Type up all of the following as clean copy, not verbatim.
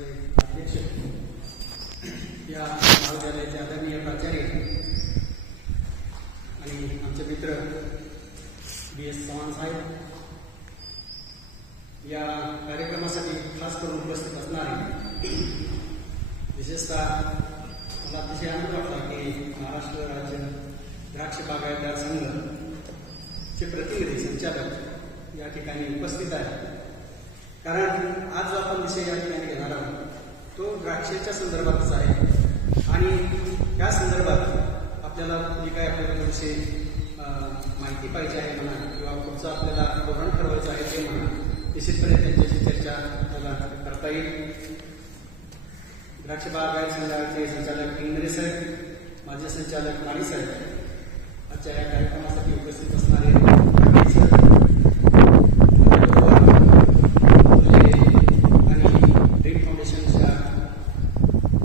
संमेलनाचे अध्यक्ष, या महाविद्यालयाचे आदरणीय प्राचार्य आणि आमचे मित्र BS चव्हाण साहेब, या कार्यक्रमासाठी खास करून उपस्थित असणारे, विशेषतः मला अतिशय आनंद वाटला की महाराष्ट्र राज्य द्राक्ष बागायतदार संघ चे प्रतिनिधी संचालक या ठिकाणी उपस्थित आहेत. कारण आज जो आपण विषय या ठिकाणी घेणार आहोत तो द्राक्षाच्या संदर्भातच आहे आणि या संदर्भात आपल्याला जी काय आपल्याला विषय माहिती पाहिजे आहे म्हणा किंवा पुढचं आपल्याला धोरण ठरवायचं आहे ते म्हणा, निश्चितपणे त्यांच्याशी चर्चा आपल्याला करता येईल. द्राक्ष बागायत संघाचे संचालक इंद्रे साहेब, माजी संचालक माळी साहेब आजच्या या कार्यक्रमासाठी उपस्थित असणारे ड्रीम फाउंडेशनच्या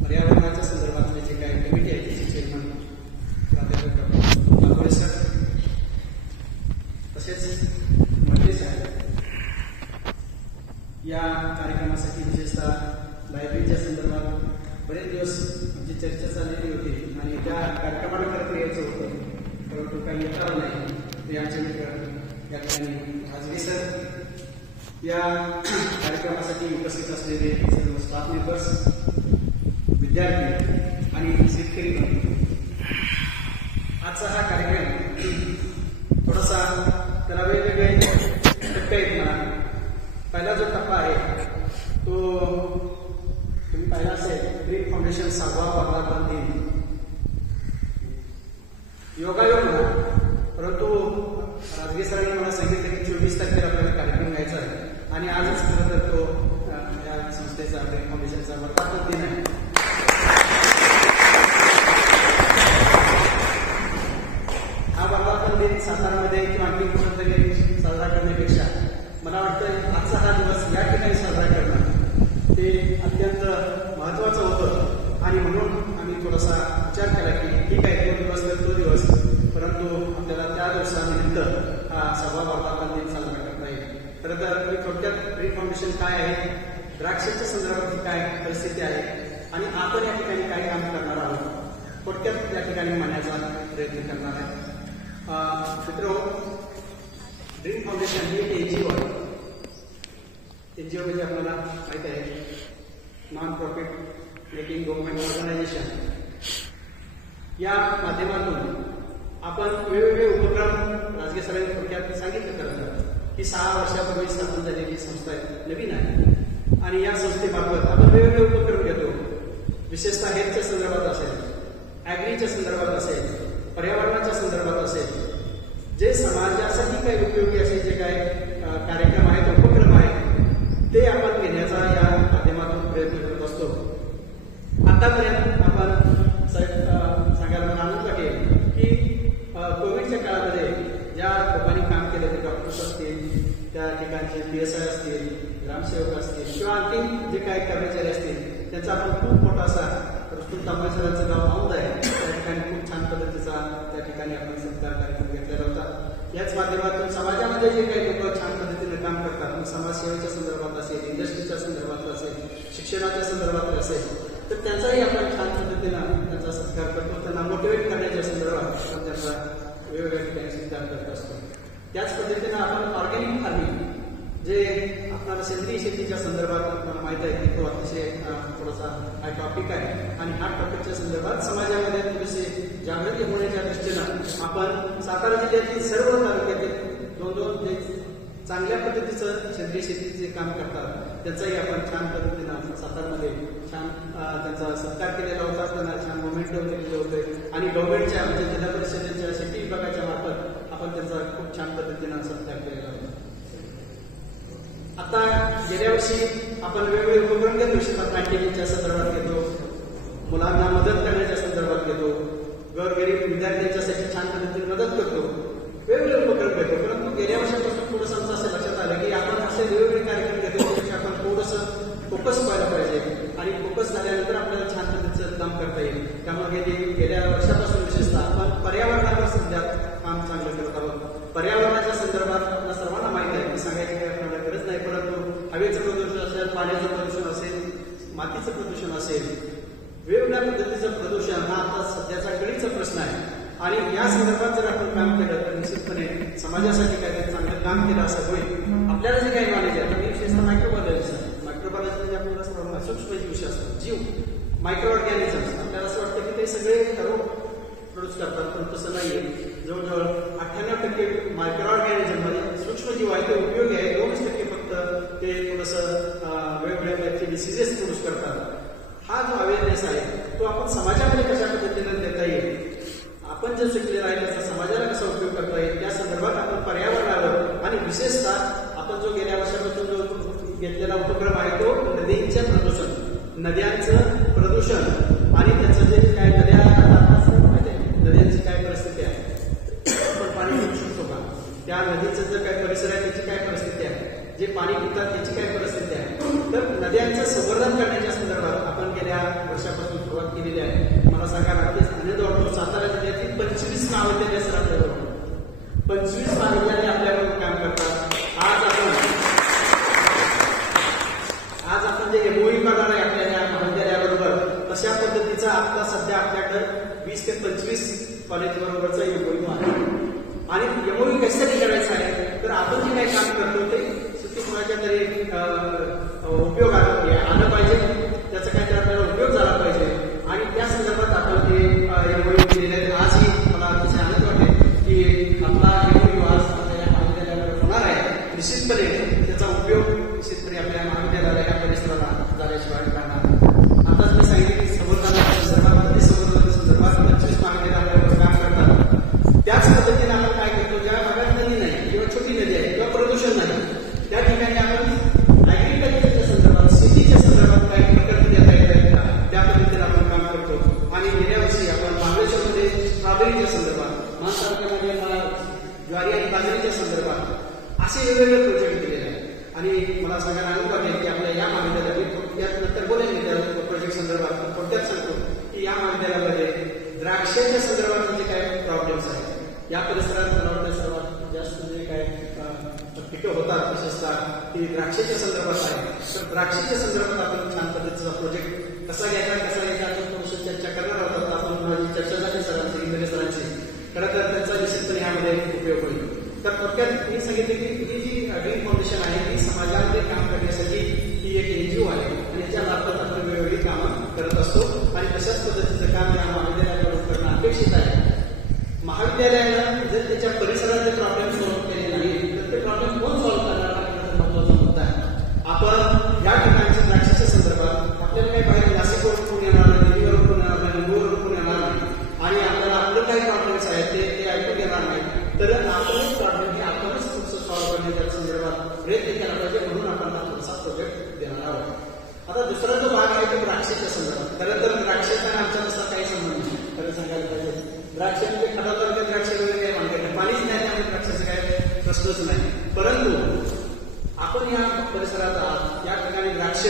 पर्यावरणाच्या संदर्भातले जे काही कमिटी आहे त्याचे चेअरमन प्राध्यापक डॉक्टर कांबळे सर, तसेच मंडळे साहेब, या कार्यक्रमासाठी विशेषतः लायब्ररीच्या संदर्भात बरेच दिवस आमची चर्चा चाललेली होती आणि त्या कार्यक्रमाला खरं यायचं होतं, परंतु काही येता आलं नाही. ते आमचे मित्र या ठिकाणी राजवी सर, या कार्यक्रमासाठी उपस्थित असलेले सर्व स्टाफ मेंबर्स, विद्यार्थी आणि शेतकरी बंधू. आजचा हा कार्यक्रम थोडासा त्याला वेगवेगळे टप्पे आहेत म्हणा. पहिला जो टप्पा आहे तो तुम्ही पाहिला असेल, ड्रीम फाउंडेशन 6वा वर्धापन दिन योगायोग म्हणा, परंतु राजगे सरांनी मला सांगितलं की 24 तारखेला आपल्याला कार्यक्रम घ्यायचा आहे आणि आजच खरं तर तो या संस्थेचा ड्रीम फाउंडेशनचा वर्धापन दिन आहे. हा वर्धापन दिन सातारामध्ये किंवा आणखी कुठं तरी साजरा करण्यापेक्षा मला वाटतं आजचा हा दिवस या ठिकाणी साजरा करणं ते अत्यंत महत्वाचं होतं आणि म्हणून आम्ही थोडासा विचार केला की ठीक आहे, तो दिवस तर तो दिवस, परंतु आपल्याला त्या दिवसानिमित्त हा 6वा वर्धापन दिन साजरा करता येईल. खरं तर मी थोडक्यात ड्रीम फाउंडेशन काय आहे, द्राक्षाच्या संदर्भातली काय परिस्थिती आहे आणि आपण या ठिकाणी काय काम करणार आहोत थोडक्यात या ठिकाणी मांडण्याचा प्रयत्न करणार आहे. मित्र, ड्रीम फाउंडेशन ही एक NGO आहे. NGO म्हणजे आपल्याला माहित आहे, non profit making government organisation. या माध्यमातून आपण वेगवेगळे उपक्रम राजगे सरांनी थोडक्यात सांगितलं करतात की 6 वर्षापूर्वी स्थापन झालेली संस्था नवीन आहे आणि या संस्थेमार्फत आपण वेगवेगळे उपक्रम घेतो. विशेषतः हेल्थच्या संदर्भात असेल, ॲग्रीच्या संदर्भात असेल, पर्यावरणाच्या संदर्भात असेल, जे समाजासाठी काही उपयोगी असे जे काही कार्यक्रम आहेत, उपक्रम आहेत, ते आपण घेण्याचा या माध्यमातून प्रयत्न करत असतो. आतापर्यंत आपण सांगायला मला आनंद वाटेल की कोविडच्या काळामध्ये ज्या लोकांनी काम केलं ते डॉक्टर्स असतील, त्या ठिकाणचे PSI असतील, ग्रामसेवक असतील किंवा आणखी जे काही कर्मचारी असतील, त्यांचा आपण खूप मोठा असा प्रस्तुत तांबे सरांचं गाव औंध आहे, त्या ठिकाणी खूप छान पद्धतीचा त्या ठिकाणी आपण सत्कार कार्यक्रम घेतलेला होता. याच माध्यमातून समाजामध्ये जे काही लोक छान पद्धतीने काम करतात, मग समाजसेवेच्या संदर्भात असेल, इंडस्ट्रीच्या संदर्भात असेल, शिक्षणाच्या संदर्भात असेल, तर त्यांचाही आपण छान पद्धतीनं त्यांचा सत्कार करतो. त्यांना मोटिवेट करण्याच्या संदर्भात आपण त्यांचा वेगवेगळ्या ठिकाणी सत्कार करत असतो. त्याच पद्धतीनं आपण ऑर्गॅनिक फार्मिंग, जे आपल्याला सेंद्रिय शेतीच्या संदर्भात आपल्याला माहित आहे की तो अतिशय थोडासा हा टॉपिक आहे आणि हा टॉपिकच्या संदर्भात समाजामध्ये थोडेसे जागृती होण्याच्या दृष्टीनं आपण सातारा जिल्ह्यातील सर्व तालुक्यातील 2-2 जे चांगल्या पद्धतीचं सेंद्रिय शेतीचे काम करतात त्यांचाही आपण छान पद्धतीनं सातारमध्ये छान त्यांचा सत्कार केलेला होता. त्यांना छान मोमेंटो केलेले होते आणि गव्हर्नमेंटच्या म्हणजे जिल्हा परिषदेच्या शेती विभागाच्या मार्फत आपण त्यांचा खूप छान पद्धतीनं सत्कार केलेला होता. आता गेल्या वर्षी आपण वेगवेगळे उपक्रम घेतो, शेतात प्लांटेशनच्या संदर्भात घेतो, मुलांना मदत करण्याच्या संदर्भात घेतो, गरीब विद्यार्थ्यांच्यासाठी छान पद्धतीने मदत करतो, वेगवेगळे उपक्रम घेतो. परंतु गेल्या वर्षापासून थोडंसं आमचं असं लक्षात आलं की आपण असे वेगवेगळे कार्यक्रम घेतो त्यापेक्षा आपण थोडंसं फोकस व्हायला पाहिजे आणि फोकस झाल्यानंतर आपल्याला छान पद्धतीचं काम करता येईल. त्यामुळे गेल्या वर्षापासून विशेषतः आपण पर्यावरणावर सध्या काम चांगलं करत आहोत. पर्यावरणाच्या संदर्भात आपल्या सर्वांना माहिती आहे, सांगायची काही आपल्याला गरज नाही, परंतु हवेचं प्रदूषण असेल, पाण्याचं प्रदूषण असेल, मातीचं प्रदूषण असेल, वेगवेगळ्या पद्धतीचं प्रदूषण हा आता सध्याचा कळीचा प्रश्न आहे. आणि या संदर्भात जर आपण काम केलं तर निश्चितपणे समाजासाठी काहीतरी चांगलं काम केलं असं होईल. आपल्याला जे काही नॉलेज आहे, मी विशेषतः मायक्रोबायोलॉजी म्हणजे आपल्याला सर्वांना सूक्ष्मजीव शास्त्र, जीव, मायक्रो ऑर्गॅनिझम्स, आपल्याला असं वाटतं की ते सगळे प्रोड्यूस करतात, पण तसं नाहीये. जवळजवळ 98% मायक्रो ऑर्गॅनिझम मध्ये सूक्ष्मजीव आहे ते उपयोगी आहे, 2% फक्त ते थोडंसं वेगवेगळ्या टाईपचे डिसिजेस प्रोड्यूस करतात. हा जो अवेअरनेस आहे तो आपण समाजामध्ये कशा पद्धतीने देता येईल, आपण जे शिकलेलं आहे त्याचा समाजाला कसा उपयोग करता येईल, या संदर्भात आपण पर्यावरणावर आणि विशेषतः आपण जो गेल्या वर्षापासून जो घेतलेला उपक्रम आहे तो नदींचं प्रदूषण, नद्यांचं प्रदूषण आणि त्याचं जे काय नद्यांची काय परिस्थिती आहे, आपण पाणी पिऊ शकतो का, त्या नदीचं जर काय परिसर आहे त्याची काय परिस्थिती आहे, जे पाणी पितात त्याची काय परिस्थिती आहे. तर नद्यांचं संवर्धन करण्याच्या संदर्भात आपण गेल्या वर्षापासून सुरुवात केलेली आहे. मला सांगा, नक्कीच आनंद वाटतो. सातारा जिल्ह्यातील 25 महाविद्यालय सर आपल्याबरोबर, 25 महाविद्यालय आपल्याबरोबर काम करतात. आज आपण जे एमओयू करणार आहे आपल्या या महाविद्यालयाबरोबर, तशा पद्धतीचा आता सध्या आपल्याकडे 20 ते 25 कॉलेज बरोबरचा एमओयू आहे. आणि एमओयू कशासाठी करायचं आहे तर आपण जे काही काम करतो ते कोणाच्या तरी उपयोगात आलं पाहिजे, त्याचा काहीतरी आपल्याला उपयोग झाला पाहिजे. आणि त्या संदर्भात आपण ते एमओयू केलेले आहेत. आजही मला अतिशय आनंद वाटेल की आपला एमओयू आज आपल्या या महाविद्यालयावर होणार आहे. निश्चितपणे त्याचा उपयोग निश्चितपणे आपल्या महाविद्यालयाला या परिसराला झाल्याशिवाय करणार. आता मी सांगितले की संवर्धनाच्या संदर्भात, नदी संवर्धनाच्या संदर्भात 25 महाविद्यालय आपल्यावर काम करतात. त्याच पद्धतीने आपण काय करतो, ज्या भागात नदी नाही किंवा छोटी नदी आहे किंवा प्रदूषण नाही त्या ठिकाणी आपण ऍग्रिकल्चरच्या संदर्भात, शेतीच्या संदर्भात काही प्रकल्प देता येतात का, त्या पद्धतीने आपण काम करतो. आणि गेल्या वर्षी आपण महाबळेश्वरमध्ये स्ट्रॉबेरीच्या संदर्भात, मान तालुक्यामध्ये ज्वारी आणि बाजरीच्या संदर्भात असे वेगवेगळे प्रोजेक्ट केलेले आहेत. आणि मला सांगायला आनंद वाटेल की आपल्या या महाविद्यालयात, त्यात नंतर बोलेल त्या प्रोजेक्ट संदर्भात, थोडक्यात सांगतो की या महाविद्यालयामध्ये द्राक्षाच्या संदर्भात म्हणजे काय प्रॉब्लेम्स आहेत, या परिसरात मला वाटतं सर्वात जास्त जे काय पिकं होतात विशेषतः ती द्राक्षाच्या संदर्भात आहे. तर द्राक्षाच्या संदर्भात आपण छान पद्धतीचा प्रोजेक्ट कसा घ्यायचा आपण थोडंसं चर्चा करणार आहोत. आपण माझी चर्चा झाली सरांची, इंग्रजी सरांची, खरं तर त्यांचा निश्चितपणे यामध्ये उपयोग होईल. तर थोडक्यात मी सांगितले की ही जी ड्रीम फाउंडेशन आहे ही समाजामध्ये काम करण्यासाठी ही एक एनजीओ आहे आणि याच्या मार्फत आपण वेगवेगळी कामं करत असतो. आणि तशाच पद्धतीचं काम या महाविद्यालयाकडून करणं अपेक्षित आहे. महाविद्यालयाला जर त्याच्या परिसरातले प्रॉब्लेम सॉल्व्ह केले नाही तर ते प्रॉब्लेम कोण सॉल्व्ह करणार हा महत्वाचा मुद्दा आहे. आपण या ठिकाणच्या द्राक्षाच्या संदर्भात आपल्याला काही बाहेर नाशिकवरून कोण येणार नाही, दिल्लीवरून कोण येणार नाही, मुंबईवरून कोण येणार नाही आणि आपल्याला आपलं काही प्रॉब्लेम्स आहेत ते ऐकून घेणार नाही. तर आपले प्रॉब्लेम हे आपणच थोडंसं सॉल्व्ह करण्याच्या संदर्भात प्रयत्न केला पाहिजे, म्हणून आपण हा थोडासा प्रोजेक्ट देणार आहोत. आता दुसरा जो भाग आहे तो द्राक्षाच्या संदर्भात. खरं तर द्राक्षाचा आमच्या तसा काही संबंध नाही, खरं सांगायला पाहिजे. द्राक्ष म्हणजे खडा द्राक्ष वगैरे काही मार्केट पाणीच नाही, त्यामुळे द्राक्षाचं काय प्रश्नच नाही. परंतु आपण या परिसरात आहात, या ठिकाणी द्राक्ष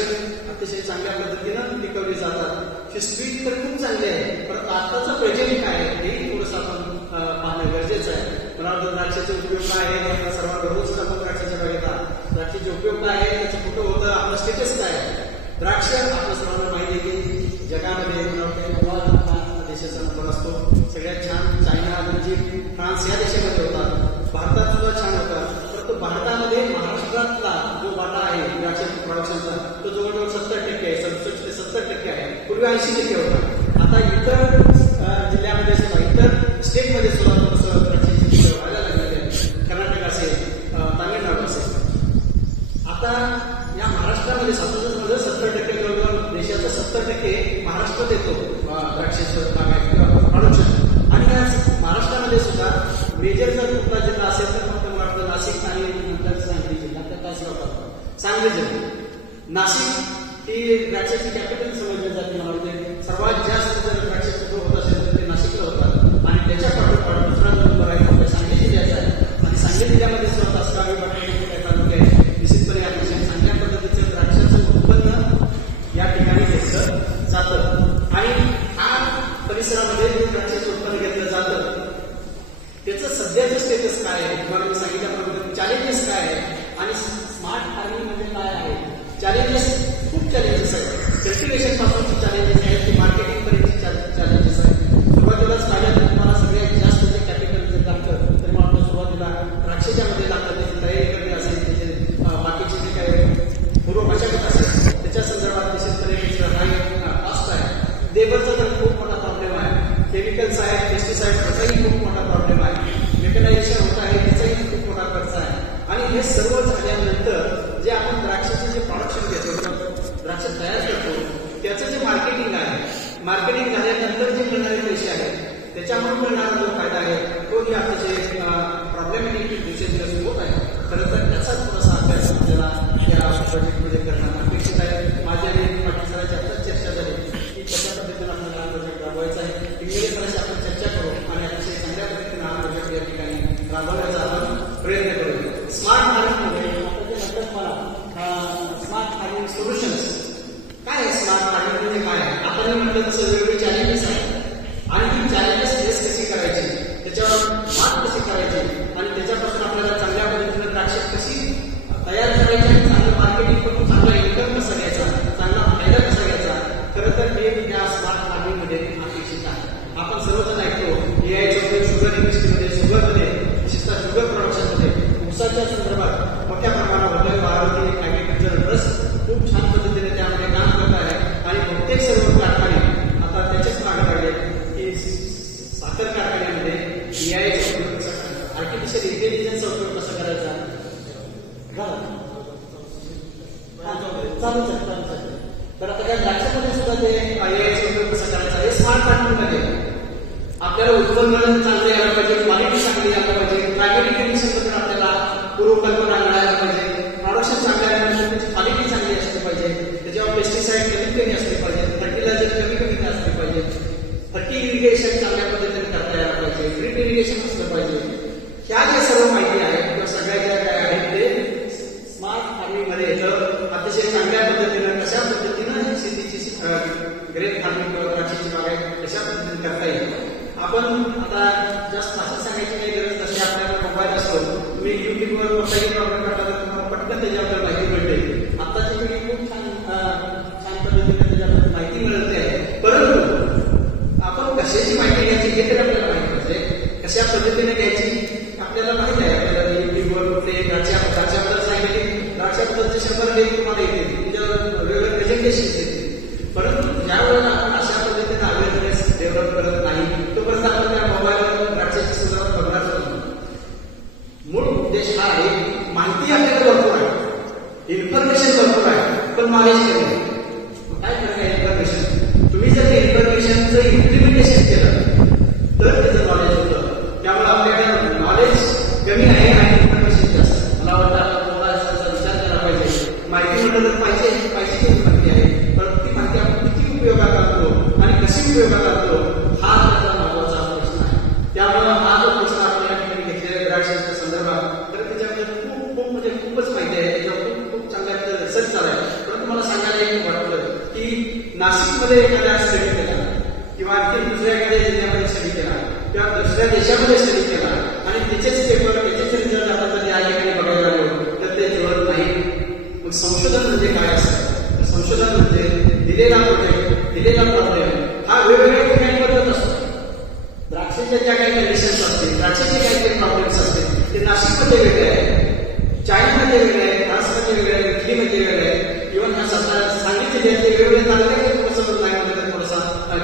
अतिशय चांगल्या पद्धतीनं पिकवली जातात. हिस्ट्री तर खूप चांगली आहे, परंतु आताचं प्रेझेंट काय आहे हे थोडंसं आपण पाहणं गरजेचं आहे. मला वाटतं द्राक्षाचे उपयोग काय आहे, आपल्या सर्वांना रोज आपण द्राक्षाच्या बागेत आहात, द्राक्षाचे उपयोग काय आहे, त्याचं कुठं होतं, आपलं स्टेटस काय आहे. द्राक्ष आपल्या सर्वांना माहिती आहे की जगामध्ये देशाचा नंबर असतो. सगळ्यात छान चायना, इजिप्त, फ्रान्स या देशामध्ये होतात. भारतात सुद्धा छान होतात. परंतु भारतामध्ये महाराष्ट्रातला जो वाटा आहे द्राक्ष प्रोडक्शनचा तो जवळजवळ 70% आहे, 67 ते 70% आहे. पूर्वी 80% होता. आता इतर जिल्ह्यामध्ये सुद्धा, इतर स्टेटमध्ये सुद्धा थोडंसं द्राक्षाची पिकं व्हायला लागलेली आहे. कर्नाटक असेल, तामिळनाडू असेल. आता या महाराष्ट्रामध्ये 70% जवळजवळ देशाचा 70% महाराष्ट्रात येतो द्राक्षाचं प्रोडक्शन. आणि महाराष्ट्रामध्ये सुद्धा मेजर जर कुठला जिल्हा असेल तर फक्त मला वाटतं नाशिक आणि नंतर सांगली जिल्हा, तर काय होतात सांगली जिल्हा. नाशिक ही द्राक्षाची कॅपिटल समजली जाते. मला वाटते सर्वात जास्त जर द्राक्ष पिकं होत असेल तर ते नाशिकला होतात. आणि त्याच्या पाठोपाठ दुसरा जो नंबर आहे आपल्या सांगली जिल्ह्याचा आहे. आणि सांगली जिल्ह्यामध्ये सुद्धा तासगाव विभागाचे काही तालुके आहे. निश्चितपणे अतिशय चांगल्या पद्धतीचं द्राक्षाचं उत्पन्न या ठिकाणी घेतलं जातं. आणि हा परिसरामध्ये जे द्राक्षाचं उत्पन्न घेतलं जातं त्याचं सध्याचं स्टेटस काय आहे, तुम्हाला मी सांगितल्याप्रमाणे चॅलेंजेस काय आहे आणि स्मार्ट फार्मिंग म्हणजे काय आहे. चॅलेंजेस खूप चॅलेंजेस आहेत. जे मिळणारे पैसे आहेत त्याच्यामुळे मिळणारा जो फायदा आहे तोही अतिशय प्रॉब्लेमॅटिक दिवसेंदिवस होत आहे. खरं तर त्याचाच थोडासा अभ्यास आपल्याला या प्रोजेक्टमध्ये करणं अपेक्षित आहे. माझ्या पाटील सरांची आताच चर्चा झाली की कशा पद्धतीने आपल्याला हा प्रोजेक्ट राबवायचा आहे. इंग्रजी सरांशी आपण चर्चा करू आणि अतिशय चांगल्या पद्धतीने हा प्रोजेक्ट या ठिकाणी राबवण्याचा आपण प्रयत्न करू. स्मार्ट फार्मिंगमध्ये आता जे लक्षात मला स्मार्ट फार्मिंग सोल्युशन्स काय आहे? स्मार्ट फार्मिंग म्हणजे काय आहे? आपण म्हटलं तसं वेगवेगळे चॅलेंजेस आहेत आणि ती चॅलेंजेस फेस कशी करायची, त्याच्यावर मात कशी करायची आणि त्याच्यापासून आपल्याला चांगल्या पद्धतीने द्राक्ष कशी तयार करायची आणि चांगलं मार्केटिंग करून चांगला इन्कम कसा घ्यायचा, चांगला फायदा कसा घ्यायचा, खरं तर हे या स्मार्ट फार्मिंगमध्ये अपेक्षित आहे. आपण सर्वजण ऐकतो एआयचा उपयोग शुगर इंडस्ट्रीमध्ये, शुगरमध्ये, विशेषतः शुगर प्रोडक्शनमध्ये, ऊसाच्या संदर्भात मोठ्या प्रमाणावर होतोय. बारामती ऍग्रिकल्चर ट्रस्ट खूप छान पद्धतीने त्यामध्ये काम करत आहे आणि बहुतेक सर्व कारखाने आता त्याचेच मागे लागले की साखर कारखान्यामध्ये एआयचा उपयोग कसा करायचा, आर्टिफिशियल इंटेलिजन्सचा उपयोग कसा करायचा चालूच आहे. तर आता त्या द्राक्षामध्ये सुद्धा ते एआयचा उपयोग कसा करायचा हे स्मार्ट फार्मिंगमध्ये आपल्याला उत्पन्न चांगलं यायला पाहिजे, क्वालिटी चांगली यायला पाहिजे, प्रायव्हेट कंडिशनबद्दल आपल्याला पूर्वकल्पना मिळायला पाहिजे, प्रोडक्शन चांगलं यायला पाहिजे, त्याची क्वालिटी चांगली असली पाहिजे, त्याच्यावर पेस्टिसाइड कमी असले पाहिजे, फर्टिलायझर कमी असले पाहिजे, फर्टी इरिगेशन चांगल्या पद्धतीने करता यायला पाहिजे, ड्रिप इरिगेशन असलं पाहिजे. ह्या ज्या सर्व माहिती आहेत किंवा सगळ्या ज्या काय आहेत ते स्मार्ट फार्मिंगमध्ये येतं. अतिशय चांगल्या पद्धतीनं कशा पद्धतीनं शेतीची ग्रेन फार्मिंग किंवा द्राक्षाची बागायत कशा पद्धतीने करता येईल. आपण आता जास्त भाषा सांगायची काही गरज नसते. आपल्याला मोबाईल असतो, तुम्ही युट्यूबवर काही प्रॉब्लेम करता तर तुम्हाला पटकन त्याच्याबद्दल माहिती मिळते. आताची पिढी खूप छान पद्धतीने त्याच्याबद्दल माहिती मिळते आहे. परंतु आपण कशाची माहिती घ्यायची हे तर आपल्याला माहिती पाहिजे. कशा पद्धतीने घ्यायची आपल्याला माहिती आहे. आपल्याला युट्यूबवर कुठले द्राक्षाबद्दल सांगितले, द्राक्षाबद्दलचे 100 लेख तुम्हाला येते, त्याच्यावर वेगवेगळे प्रेझेंटेशन येते. परंतु ज्या वेळेला आपण अशा पद्धतीने अवेअरनेस डेव्हलप करत नाही तोपर्यंत आपण त्या मोबाईलवर द्राक्षाची सुरुवात बघणार नाही. मूळ उद्देश हा आहे, माहिती आपल्याला भरपूर आहे, इन्फॉर्मेशन भरपूर आहे, पण नॉलेज कमी आहे. काय फरक आहे इन्फॉर्मेशन? तुम्ही जर ते इन्फॉर्मेशनचं इम्प्लिमेंटेशन केलं तर त्याचं नॉलेज होतं. त्यामुळे आपल्याकडे नॉलेज कमी आहे आणि इन्फॉर्मेशन जास्त. मला वाटतं आपण थोडासा विचार केला पाहिजे. माहिती म्हटलं तर पैशाची माहिती आहे, परंतु ती माहिती आपण किती उपयोगात आणतो आणि कशी उपयोगात आणतो हा त्याचा महत्वाचा प्रश्न आहे. त्यामुळे हा जो प्रश्न आपण या ठिकाणी घेतलेल्या द्राक्षांच्या संदर्भात तर त्याच्यामध्ये खूपच माहिती आहे, त्याच्यावर खूप चांगल्या रिसर्च झाला आहे. परंतु मला सांगायला एक वाटलं की नाशिकमध्ये एखाद्या स्टडी केला किंवा आणखी दुसऱ्या एखाद्या जिल्ह्यामध्ये स्टडी केला किंवा दुसऱ्या देशामध्ये स्टडी केला आणि त्याचेच पेपर त्याचेच रिझल्ट आपण जर या ठिकाणी बघायला लागलो तर ते जुळत नाही. मग संशोधन म्हणजे काय असतं? संशोधन म्हणजे दिलेला प्रोजेक्ट, दिलेला प्रॉब्लेम हा वेगवेगळ्या ठिकाणी बदलत असतो. द्राक्षाच्या ज्या काही कंडिशन्स असतील, द्राक्षाचे काही काही प्रॉब्लेम्स असतील ते नाशिकमध्ये वेगळे आहे, चायनामध्ये वेगळे आहे, फ्रान्समध्ये वेगळे आहे, इटलीमध्ये वेगळे आहे, इव्हन ह्या सांगली जिल्ह्यातले वेगवेगळे तालुक्याचे थोडंसं बदलायमध्ये थोडासा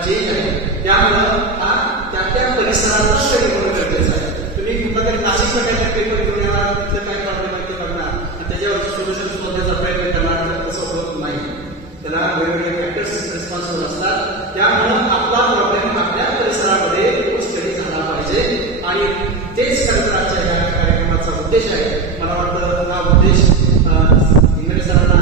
चेंज आहे. त्यामुळं हा त्या परिसराचा स्टडी होणं गरजेचं आहे. तुम्ही कुठला तरी नाशिकचा काही पेपर घेऊन येणार, तिथलं काय प्रॉब्लेम आहे ते करणार आणि त्याच्यावर सोल्युशन शोधण्याचा प्रयत्न करणार तर तसं होत नाही. त्याला वेगवेगळे फॅक्टर्स रिस्पॉन्सिबल असतात. त्यामुळं आपला प्रॉब्लेम आपल्या परिसरामध्ये स्टडी झाला पाहिजे आणि तेच आजच्या या कार्यक्रमाचा उद्देश आहे. मला वाटतं हा उद्देश इंग्रज सरांना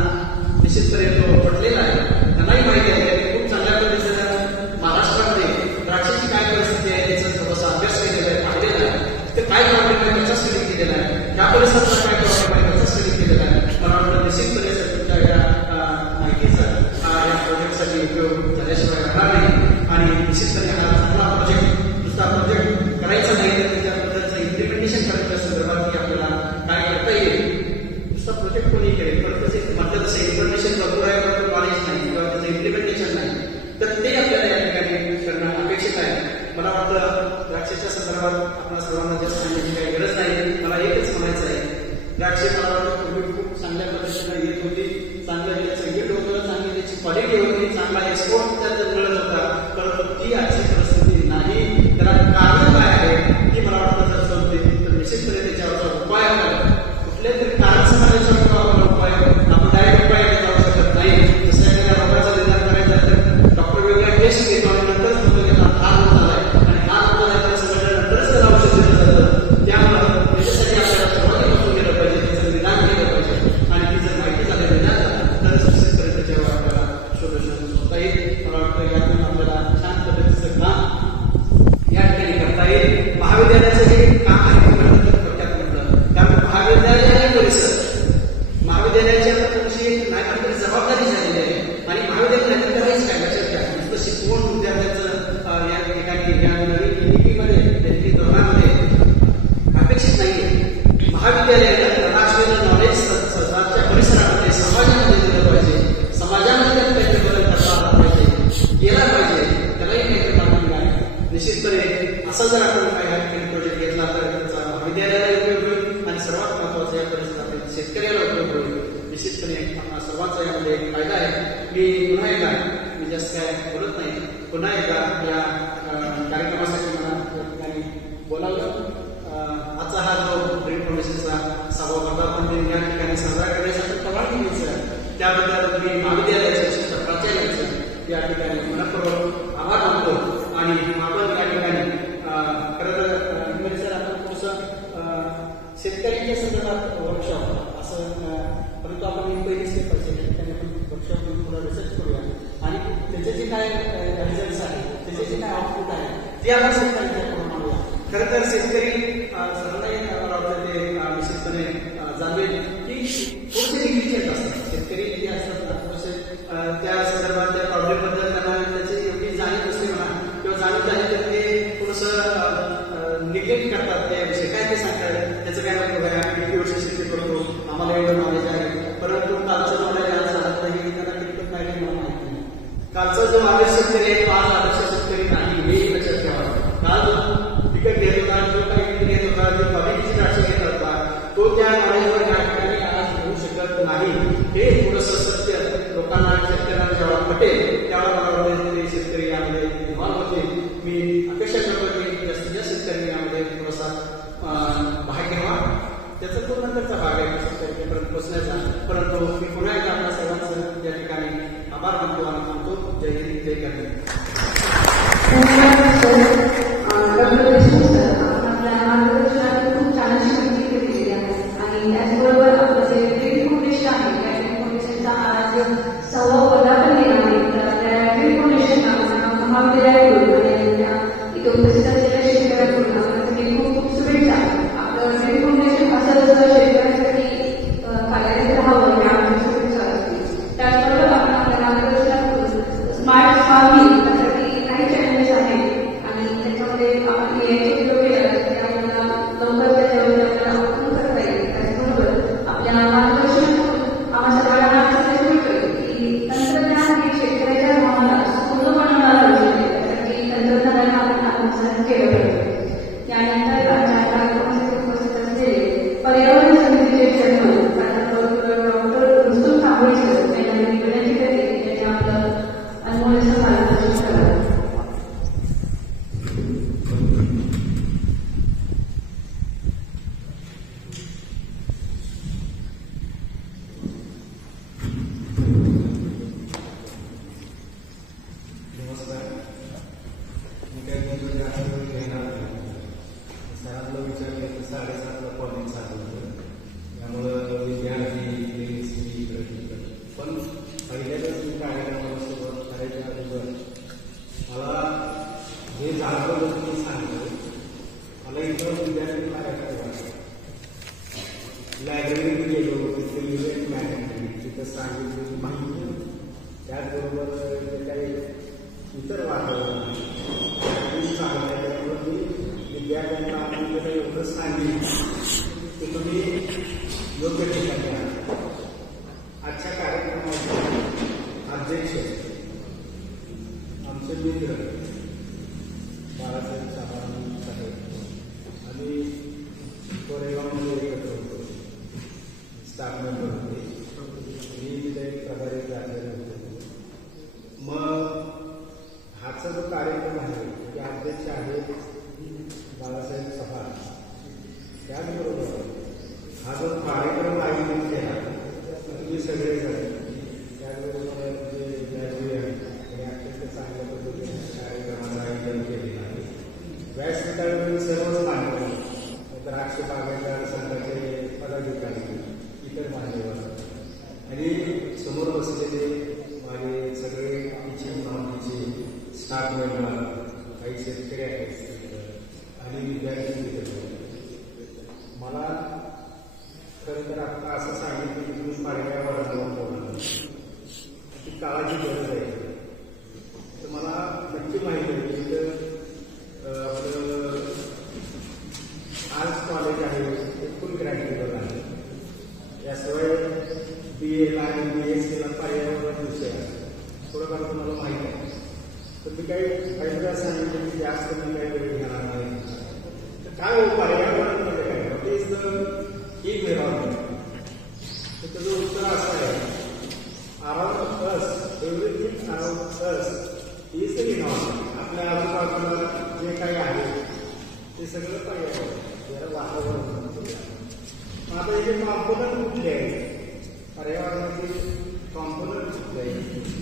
निश्चितपणे तो पटलेला आहे. त्यांनाही माहिती आहे की खूप चांगल्या पद्धतीनं महाराष्ट्रामध्ये द्राक्षाची काय परिस्थिती आहे त्याचा थोडासा अभ्यास केलेला आहे, पाहिलेला आहे. ते काय प्रॉब्लेम आहे त्याचा स्टडी केलेला आहे, त्या परिसराचा काय प्रॉब्लेम आहे त्याचा स्टडी केलेला आहे. मला वाटतं निश्चितपणे तुमच्या या माहितीचा या प्रोजेक्टसाठी उपयोग झाल्याशिवाय राहणार नाही आणि निश्चितपणे हा चांगला प्रोजेक्ट नुसता प्रोजेक्ट करायचा नाही तर त्याच्याबद्दलचं इम्प्लिमेंटेशन करायच्या संदर्भात आपल्याला काय करता येईल. नुसता प्रोजेक्ट कोणी करेल पण त्याचे म्हटलं तसं इन्फॉर्मेशन भरपूर आहे पण नॉलेज नाही किंवा त्याचं इम्प्लिमेंटेशन नाही तर ते आपल्याला या ठिकाणी करणं अपेक्षित आहे. मला वाटतं द्राक्षाच्या संदर्भात आपल्या सर्वांना जास्त सांगण्याची काही गरज नाही. मला एकच म्हणायचं आहे, द्राक्षे मला वाटतं पूर्वी खूप चांगल्या पद्धतीने येत होती, चांगलं त्याचं येत होतं, चांगली त्याची क्वालिटी होती, चांगला एक्सपोर्ट त्यात मिळत होता. परंतु ती आजची परिस्थिती नाही. त्याला कारण काय आहे की मला वाटतं जर समजते तर निश्चितपणे त्याच्यावरचा उपाय काय कुठल्या तरी कारण समाजाच्या आपण उपाय आपण डायरेक्ट उपाय जाऊ शकत नाही. दुसऱ्या एखाद्या रोगाचा निदान करायचा तर डॉक्टर वेगळ्या टेस्ट घेतो आणि नंतर समजून घेतात मी पुन्हा एकदा मी जास्त काय बोलत नाही, पुन्हा एकदा या कार्यक्रमासाठी मला या ठिकाणी बोलावलं. आजचा हा जो ड्रीम फाउंडेशनचा 6वा वर्धापन दिन या ठिकाणी साजरा करण्यासाठी परवानगी घ्यायचं, त्याबद्दल मी महाविद्यालयाच्या शिक्षक प्राचार्यांचं या ठिकाणी मनपूर्वक आभार मानतो. आणि आपण या ठिकाणी खरं तर सर आपण थोडंसं शेतकऱ्यांच्या संदर्भात वर्कशॉप असं, परंतु आपण पहिली स्टेप असेल त्या ठिकाणी आपण वर्कशॉप घेऊन थोडा रिसर्च करूया आणि त्याचे जे काय रिझल्ट्स आहे, त्याचे जे काय आउटपुट आहे ते आपण शेतकऱ्यांच्याकडून मानूया. खरं तर शेतकरी सर्वांनाही मला वाटतं ते निश्चितपणे जाणवेल की थोडेसे निगेटिव्ह असतात शेतकरी जे असतात, थोडेसे त्या संदर्भात त्या प्रॉब्लेमबद्दल त्यांना त्याची एवढी जाणीव नसते म्हणा, किंवा जाणीव झाली तर ते थोडंसं निग्लेक्ट करतात त्या विषय. काय ते सांगतात त्याचं काय नको आहे, आम्ही किती वर्ष शेती करतो, आम्हाला एवढं नॉलेज आहे, परंतु कालचं नॉलेज आज सांगत नाही, त्यांना कितपत माहिती मला माहिती नाही. कालचा जो आदर्श शेतकरी आहे तो आज आदर्श शेतकरी नाही, हे लक्षात ठेवा. काल जो पिकत घेत होता, जो काही पिकत घेत होता, जो क्वालिटीची द्राक्ष घेत होता, तो त्या नॉलेजवर या ठिकाणी आज होऊ शकत नाही. हे थोडंसं सत्य लोकांना शेतकऱ्यांना जेव्हा पटेल तेव्हा मला वाटतं ते शेतकरी यामध्ये इन्व्हॉल्व होतील. मी अपेक्षा करतो की जास्तीत जास्त शेतकरी यामध्ये थोडासा भाग घ्यावा. त्याचा तो नंतरचा भाग आहे शेतकऱ्यांपर्यंत पोहोचण्याचा. परंतु मी पुन्हा एकदा आपल्या सर्वांचं या ठिकाणी आभार मानतो आणि थांबतो. जय हिंद, जय कर्नाटक. खूप छान अशी माहिती दिलेली आहे. आणि त्याचबरोबर आपलं जे ड्रीम फाउंडेशन आहे त्या ड्रीम फाउंडेशनचा आज 6वा वर्धापन दिन आहे. तर त्या ड्रीम फाउंडेशन महाविद्यालयाकडून आणि इथे उपस्थित असलेल्या शेतकऱ्यांकडून आपल्यासाठी खूप खूप शुभेच्छा. आपलं ड्रीम फाउंडेशन असं शेतकऱ्यांसाठी कार्यालय राहावं या आमच्या शुभेच्छा असतील. त्याचबरोबर आपण आपल्या मार्गदर्शनातून स्मार्ट फार्मिंग त्यासाठी काही चॅलेंजेस आहेत आणि त्याच्यामध्ये आपण यायचे उपयोग केला तर आपल्याला लवकर त्याच्यावर आपल्याला उत्पन्न करता येईल. त्याचबरोबर आपल्या मार्गदर्शनातून आम्हा सगळ्यांना असं मिळतं की तंत्रज्ञान हे शेतकऱ्याच्या भावना पूर्ण बनवणारा आहे. त्यासाठी तंत्रज्ञानाला आपण आत्मसात केलं पाहिजे. त्यानंतर आजच्या कार्यक्रमासाठी उपस्थित असलेले पर्यावरण समितीचे चेअरमन डॉक्टर रुस्तुम तांबोळीकर यांना मी विनंती करते की त्यांनी आपलं अनमोल मार्गदर्शन करावं. लायब्ररीत गेलो, तिथे इव्हेंट मॅनेजमेंट, तिथं सांगितलेली माहिती, त्याचबरोबर जे काही इतर वातावरण सांगण्याच्याबरोबर विद्यार्थ्यांना आपण जे एवढं सांगितलं ते तुम्ही योग्य ठिकाणी आहात. आजच्या कार्यक्रमाचे अध्यक्ष आमचे मित्र बाळासाहेब साहेब आणि कोरेगावमध्ये एकत्र होतो, स्टाफ मेंबर होते, मी तिथे एक प्रकारे झालेलं होतो. मग हाचा जो कार्यक्रम आहे म्हणजे अध्यक्ष आहे बाळासाहेब चव्हाण, त्याचबरोबर हा जो कार्यक्रम आयोजित केला तुम्ही सगळे झाले, त्याचबरोबर जे व्यासपीठ आहे आणि अत्यंत चांगल्या पद्धतीने कार्यक्रमाचं आयोजन केलेलं आहे. व्यासपीठावर सर्वच मान्यवर, द्राक्ष बागायतदार संघाचे पदाधिकारी, इतर मान्यवर आणि समोर बसलेले माझे सगळे टीचिंग नॉलेजचे स्टाफ मेंबर, काही शेतकरी आहेत आणि विद्यार्थी मित्र. मला खरं तर आता असं सांगितलं की तुम्ही पाडव्या वर्गावर बोलणार, ती काळाची गरज आहे. तर मला नक्की माहिती आहे की आपलं आर्ट्स कॉलेज आहे ते फुल ग्रॅज्युएट आहे, याशिवाय BA आणि BSc पर्यावरण विषय आहे. थोडंफार तुम्हाला माहिती आहे. तर मी काही वेळा सांगितलं की जास्त मी काही वेळ घेणार नाही. तर काय पर्यावरण म्हणजे काय, व्हॉट इज द इन्व्हायरमेंट? तर त्याचं उत्तर असं आहे, around us around us is abnormal. आपल्या आजूबाजूला जे काही आहे ते सगळं पर्यावरण याला वातावरण म्हणतो. आता हे कॉम्पोनंट कुठले आहेत पर्यावरणातील कॉम्पोनंट कुठले आहेत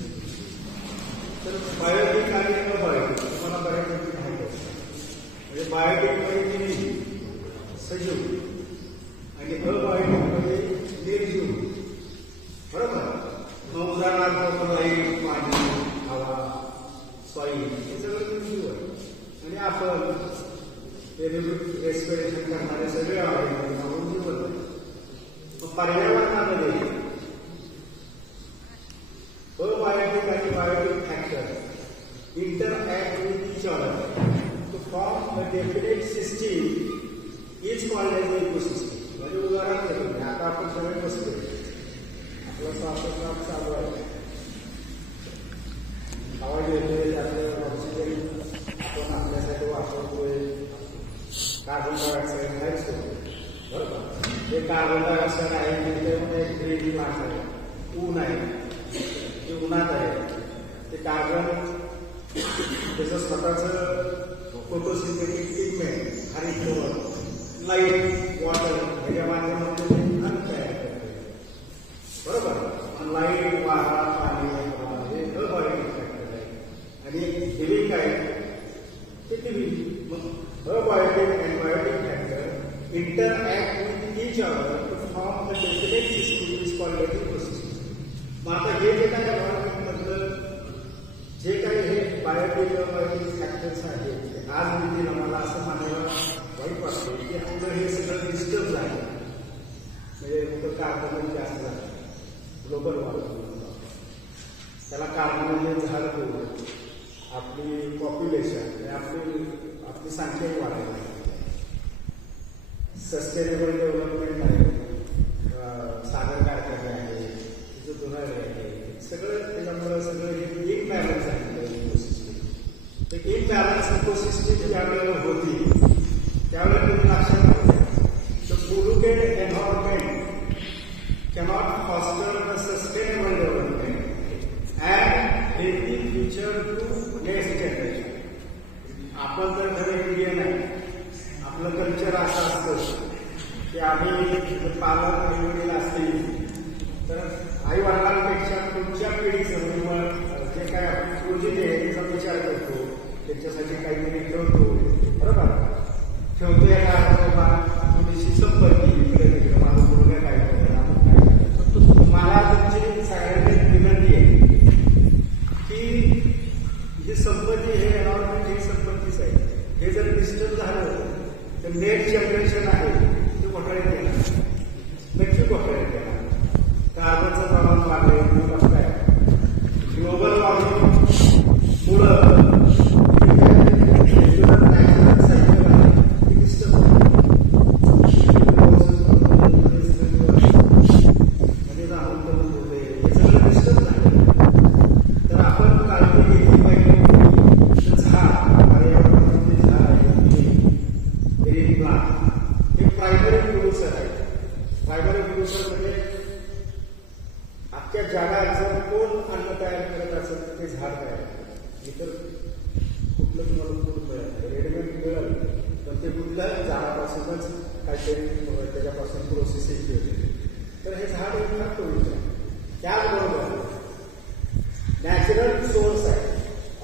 तर बायोटिक आणि अबायोटिक तुम्हाला बऱ्यापैकी माहिती असतं. म्हणजे बायोटिक म्हणजे सजीव आणि अबायोटिक म्हणजे निर्जीव. बरोबर. मग उदाहरणार्थ लाईट पाणी हवा सॉईल हे सगळं निर्जीव आहे. आणि आपण रेस्पिरेशन करणारे सगळे आपण जीवन आहे. मग पर्यावरणामध्ये अबायोटिक आणि biotic factor interact with each other to form a definite system is called as ecosystem. म्हणजे उदाहरण देतो आता आपण सगळे बसतो आपलं श्वासोच्छ्वास चालू आहे हवा घेतोय त्यातलं ऑक्सिजन आपण आपल्यासाठी वापरतोय कार्बन डायऑक्साईड बाहेर सोडतो. बरोबर. हे कार्बन डायऑक्साईड आहे त्याच्यामध्ये एक ग्रीन प्लांट आहे ऊन आहे जे उन्हात आहे ते कार्बन त्याचं स्वतःचं फोटोसिंथेटिक पिगमेंट हरितगृह लाईट वॉटर ह्याच्या माध्यमातून अन्न तयार करते. बरोबर. लाईट वारा पाणी हे अबायोटिक फॅक्टर आहे. आणि लिव्हिंग काय ते लिव्हिंग. मग abiotic and biotic factor interact with each other to form a definite system is called as ecosystem. मग आता हे जे काही एन्व्हायरमेंटमधलं जे काही हे बायोटिक अबायोटिक फॅक्टर्स आहेत आज देखील आम्हाला असं मानायला वाईट वाटतं की आपलं हे सगळं डिस्टर्ब झालं. म्हणजे कुठं कार्बन जास्त झालं ग्लोबल वॉर्मिंग त्याला कारण म्हणजे झाड तोड आपली पॉप्युलेशन आपली संख्या वाढायला सस्टेनेबल डेव्हलपमेंट आहे सागर कारखाने आहे तिथं धुनाळे आहे सगळं त्याच्यामुळे सगळं हे इनबॅलन्स आहे इकोसिस्टीम. ते इनबॅलन्स इकोसिस्टीम ज्यावेळेला होती त्यावेळेला तुम्ही लक्षात घ्या the polluted environment cannot foster a sustainable development and healthy future to next generation. आपण जर खरं इंडियन आहे आपलं कल्चर असं असतं की आम्ही पालक वडील असतील तर आई वडिलांपेक्षा पुढच्या पिढीचं किंवा जे काय आपली प्रोजेक्ट आहे त्याचा विचार करतो त्याच्यासाठी काहीतरी ठेवतो. बरोबर. ठेवतो या काळात थोडीशी संपत्ती इकडे तिकडे माझं मुलगा काय करतो मला तुमची सगळ्यांनी विनंती आहे की जी संपत्ती हे एन्व्हायरमेंट ही संपत्तीच आहे. हे जर डिस्टर्ब झालं तर नेक्स्ट जनरेशन आहे ते घोटाळ्यात येणार नक्की घोटाळ्यात येणार. कार्बनचं प्रमाण वाढेल मुलं काय ग्लोबल वॉर्मिंग मुळे जगात जर कोण अन्न तयार करत असेल तर ते झाड तयार करत. इतर कुठलं तुम्हाला फूड मिळेल रेडीमेड मिळेल पण ते कुठल्या झाडापासूनच काहीतरी त्याच्यापासून प्रोसेसिंग केली तर हे झाड एक फार टोळीचं आहे. त्याचबरोबर नॅचरल सोर्स आहे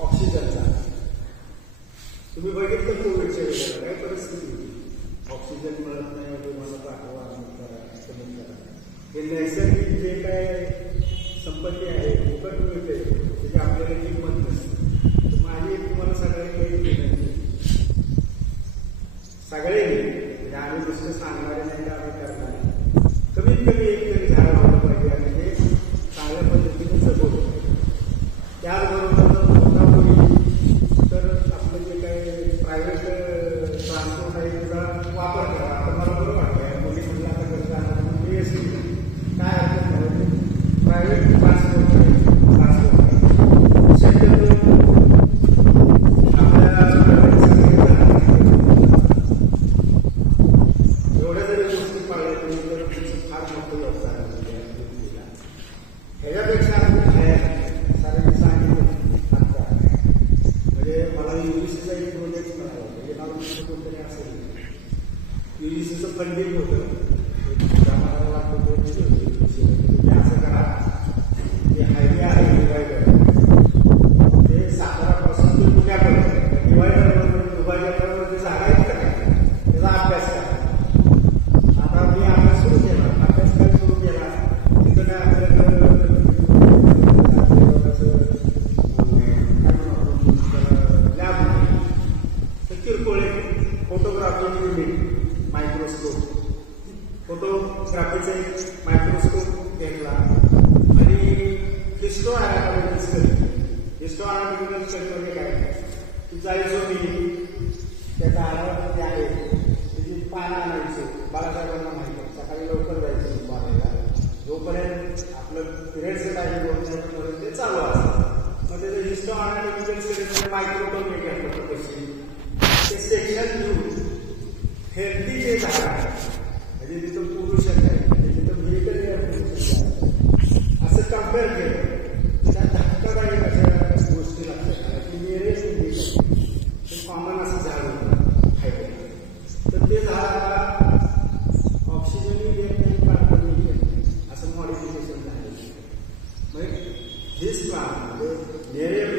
ऑक्सिजनचा. तुम्ही बघितलं कोविडच्या वेळेला काय परिस्थिती होती. ऑक्सिजन मिळत नाही तुम्हाला पाठवा करा कमी करा. हे नैसर्गिक जे काय संपत्ती आहे फुकट मिळते त्याची आपल्याला किंमत नसते. तर माझी तुम्हाला सगळ्यांनी विनंती सगळ्यांनी म्हणजे आम्ही नुसतं सांगणारे नाही तर आम्ही करणारे कमीत कमी एक तरी झाड लावलं पाहिजे आणि हे चांगल्या पद्धतीने जगवलं. त्याचबरोबर मोठा होईल तर आपलं जे काही प्रायव्हेट ट्रान्सपोर्ट आहे त्याचा वापर करा. आता मला बरं वाटतं मुली म्हणलं आता करता BST काय अर्थ प्रायव्हेट ट्रान्सपोर्ट झाडापर्यंत स्टडी हिस्टोआर्टिकल स्टडी म्हणजे काय ती जायचो मी त्या झाडावर जे आहे त्याची पानं आणायची बाळासाहेबांना माहिती आहे सकाळी लवकर जायचं पाण्याला जोपर्यंत आपलं पिरियडचं टाईम होण्यापर्यंत ते चालू असतं मग त्याचं हिस्टोआर्टिकल स्टडी मायक्रोटोन घेतलं कशी ते सेक्शन घेऊन हेल्थीचे झाड आहे म्हणजे तिथं पोल्युशन आहे तिथं मेडिकल असं कम्पेअर केलं त्या धक्कादायक अशा गोष्टी लक्षात आल्या की नेरेस ते कॉमन असं झाड होतं हायब्रिड तर ते झाड आता ऑक्सिजनही देत नाही कार्बनही देत नाही असं मॉडिफिकेशन झालं म्हणजे this plant Nerium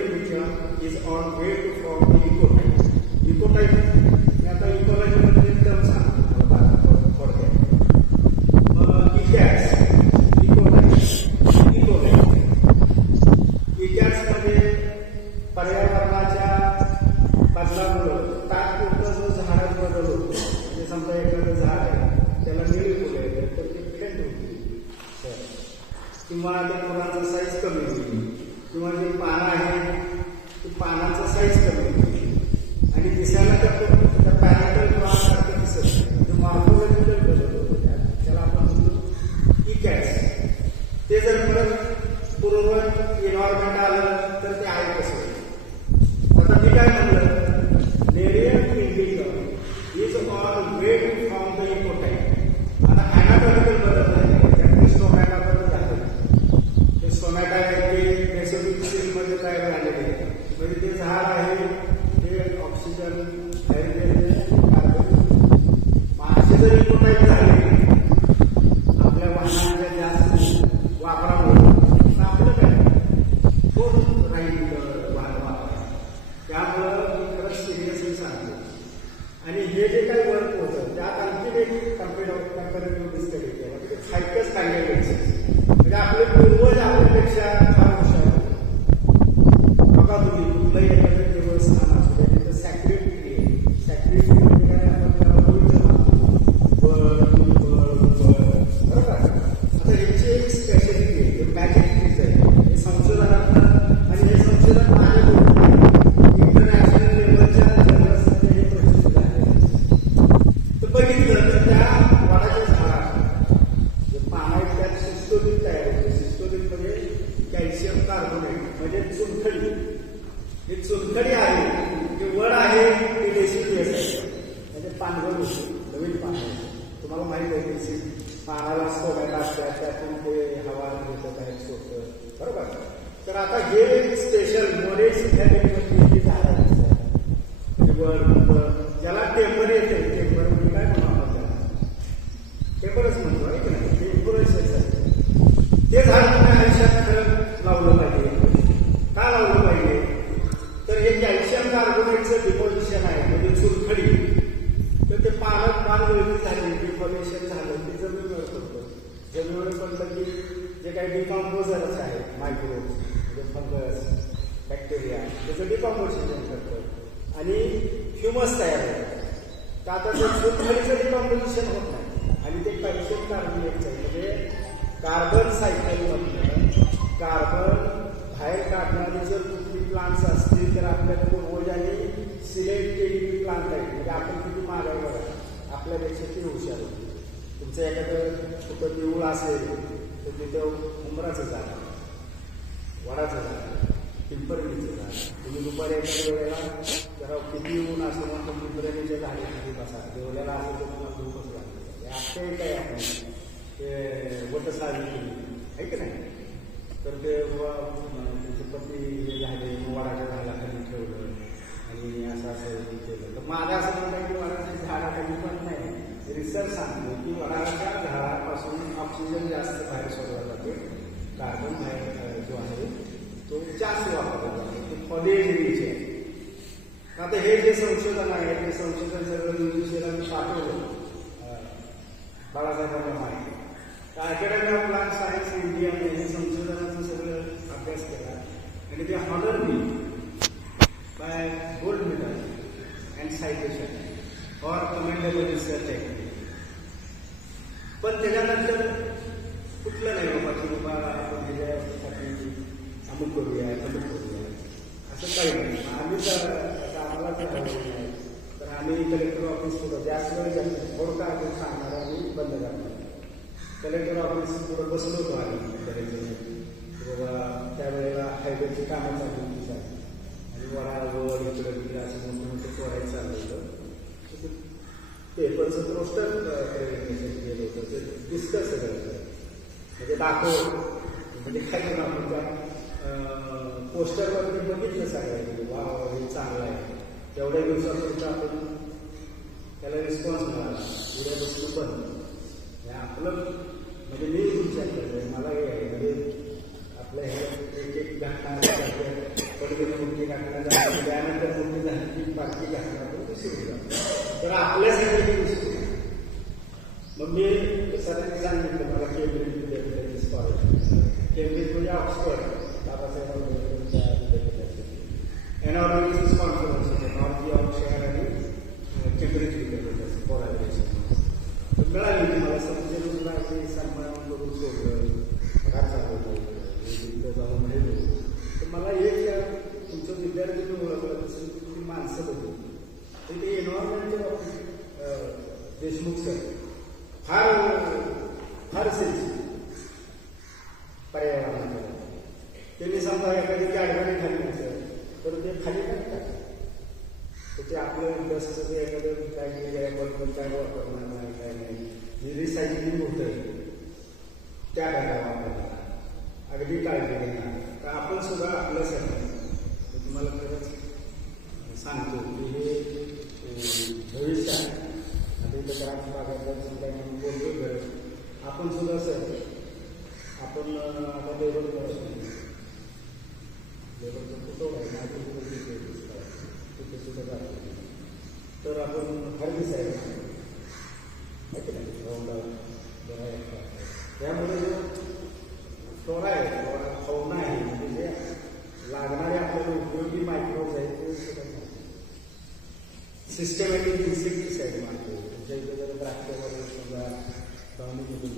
is on way to form ecotype ecotype मी आता इकोलॉजीमध्ये एकदम सांगतो थोडक्यात इतिहासमध्ये पर्यावरणाच्या बदलामुळं तात्पुरतं जो झाडात बदल होतो म्हणजे समजा एखादं झाड आहे त्याला निळी फुलं येतात तर ते फेंट होती किंवा त्या फुलांचा साईज कमी होती किंवा जे पानं आहे ते पानाचं साईज कमी होती आणि दिसायला त्या पॅरेंटल प्लांटसारखं दिसत मॉर्फोलॉजिकल बदल होतो त्याला आपण म्हणतो इकॅट्स ते जर परत पूर्व एन्व्हायरमेंट आलं तर ते आहे कसं आता मी काय म्हणलं Nerium indicum is on way to from the ecotype आता ॲनाटॉमिकल बदल झाले त्यात स्टोमॅटा बदल झाले ते स्टोमॅटा ते मेसोफिक सिलमध्ये तयार झालेले म्हणजे ते झाड आहे ते ऑक्सिजन असे जर इकोटाईप झाले आपल्या वाहनांच्या जास्त वापरामुळे आपलं काय खूप राहील वाहन वापर त्यामुळं मी खरंच सिरियसली सांगतो आणि हे जे काही वर्क होतं त्यात आणखी एक कंपॅरेटिव्ह स्टडी केला म्हणजे सायकस कायनेटिक्स म्हणजे आपले पूर्वज आपल्यापेक्षा फार हुशार होते बघा तुम्ही कुठलंही एखादं देवस्थान असू द्या तिथं सॅक्रिफिस म्हणजे काय आपण त्याला बरोबर आता ह्याची एक स्पेशालिटी आहे मॅजिक ट्रीज आहे हे संशोधनात आणि हे संशोधन माझ्या इंटरनॅशनल लेवलच्या जर्नल्समध्ये हे प्रसिद्ध आहे तर बघितलं तर त्या वडाच्या झाडात जे पानं आहेत त्यात सिस्टोलिन तयार होते सिस्टोलिन म्हणजे कॅल्शियम कार्बोनेट म्हणजे चुनखडी हे चुनखडी आहे जे वड आहे ते डेसिडियस आहे म्हणजे पानगळ होते नवीन पानं तुम्हाला माहित आहे की पानाला सोडायला असतात त्यातून ते हवा घेतं काय सोडतं बरोबर तर आता हे स्पेशल मोरेस इथॅलिकमध्ये झाड म्हणजे वर ज्याला टेम्पर येते टेम्पर म्हणजे काय म्हणतो आपण त्याला टेम्परच म्हणतो आहे की नाही टेम्परेचर ते झाड तुम्ही आयुष्यात खरं लावलं पाहिजे का लावलं पाहिजे तर हे कॅल्शियम कार्बोनेटचं डिपॉझिशन आहे म्हणजे चुनखडी तर ते पान वेगळी झाली डिफॉर्मेशन झालं ते जमिनीवर पडतं जमिनीवर पडलं की जे काही डिकॉम्पोजरच आहे मायक्रोब्स म्हणजे फंगस बॅक्टेरिया त्याचं डिकॉम्पोजिशन करतं आणि ह्युमस तयार होतं तर आता ते चुनखडीचं डिकॉम्पोजिशन होत नाही आणि ते कॅल्शियम कार्बोनेटचं आहे म्हणजे कार्बन सायकलमधनं कार्बन बाहेर काढणारी जर कुठली प्लांट्स असतील तर आपल्या पूर्वजांनी सिलेक्ट केलेली प्लांट आहे म्हणजे आपण किती मागायला बघा आपल्यापेक्षा ती हुशार होती तुमचं एखादं कुठं देऊळ असेल तर तिथं उंबराचं झाड वडाचं झाड पिंपरणीचं झाड तुम्ही दुपारी एखाद्या वेळेला जरा किती ऊन असं म्हणून पिंपरणीच्या झाडे किती बसा देवल्याला असं तर तुम्हाला खूपच लागतं आजच्या काय आपण ते वटसाळी आहे की नाही तर ते त्यांचे पती हे झाले वडाच्या झाडाखाली ठेवलं आणि असं केलं तर माझं असं म्हणतं की वडाच्या झाडाखाली पण नाही रिसर्च सांगतो की वडाच्या झाडापासून ऑक्सिजन जास्त बाहेर सोडला जातो कार्बन बाहेर जो आहे तो जास्त वापरला जातो ते पॉलिएजरीचे आहे आता हे जे संशोधन आहे ते संशोधन सगळं न्यूझीलंड पाठवलं बाळासाहेबांना माहिती तर अकॅडमी ऑफ प्लांट सायन्स इंडियाने हे संशोधनाचं सगळं अभ्यास केला आणि ते honourably by gold medal and citation for commendable research technique पण त्याच्यानंतर कुठलं नाही बाबा की बाबा आपण त्याच्यासाठी अमुक करूया अमुक करूया असं काही नाही. आम्ही तर आम्हाला नाही तर आम्ही कलेक्टर ऑफिस पुढं जास्त वेळ जास्त थोडं काय आपण सांगणार आणि बंद करणार. कलेक्टर ऑफिस पुढं बसलो होतो आम्ही कलेक्टर बाबा त्यावेळेला हायवेची कामं चालू होती आणि वरावर इकडं तिकडे असं मोठं मोठं पोरायचं चालू होतं. पेपरचं पोस्टर प्रेझेंटेशन केलं होतं ते डिस्कस करायचं म्हणजे दाखव म्हणजे काय करून आपण त्या पोस्टरवर मी बघितलं सगळ्यांनी वा हे चांगलं आहे. तेवढ्या दिवसापर्यंत आपण त्याला रिस्पॉन्स मिळाला. उद्यापासून पण आपलं म्हणजे मी विचार मला हे आहे म्हणजे आपल्या ह्या एक एक घटना कधी मोठी घटना झाली त्यानंतर मोठी झाली की बाकी घटना आपण विसरू जातो तर आपल्यासाठी विसरू. मग मी सरांनी सांगितलं मला केम्ब्रिज विद्यापीठाची स्कॉलरशिप केम्ब्रिज म्हणजे ऑक्सफर्ड बाबासाहेब आंबेडकरांच्या विद्यापीठासाठी एनऑर्गनायझेशन कॉन्फरन्स होतं नॉर्थ यॉर्कशायर आणि केम्ब्रिज विद्यापीठाचं कोलॅबोरेशन मिळाली होती मला. समजेला सन्मान करून सोडलं फार चालवलं जाऊन राहिलो तर मला एक तुमचं विद्यार्थी ओळखलं तसं तुम्ही माणसं बघू तर ते एन्व्हायरमेंटच्या बाबतीत देशमुख सर फार फार पर्यावरणाकडे त्यांनी समजा एखादी गाडगाडी खाली नसेल तर ते खाली टाकतात तर ते आपलं इंडस्ट्रीचं जे एखादं काय केलं काय वापरणार नाही काय नाही जे रिसायकलिंग होतं त्या गाड्या वापरणार अगदी काळजी घेणार तर आपण सुद्धा आपल्यासाठी तुम्हाला खरंच सांगतो की हे भविष्य आहे. आता इथं ग्राम भागात सुद्धा म्हणून बोलतो गरज आपण सुद्धा सर आपण आता लेबर लेबरचं कुठं आहे माझं तिथे सुद्धा जातो तर आपण हरवीस आहे माहिती नाही त्यामुळे फ्लोरा आहे फौना आहे म्हणजे जे लागणारे आपल्याला उपयोगी मायक्रोज आहेत ते सुद्धा सिस्टमॅटिक इन्सेक्टिसाईड मारतो. तुमच्या इथे जर द्राक्षावर समजा डाउनीमधून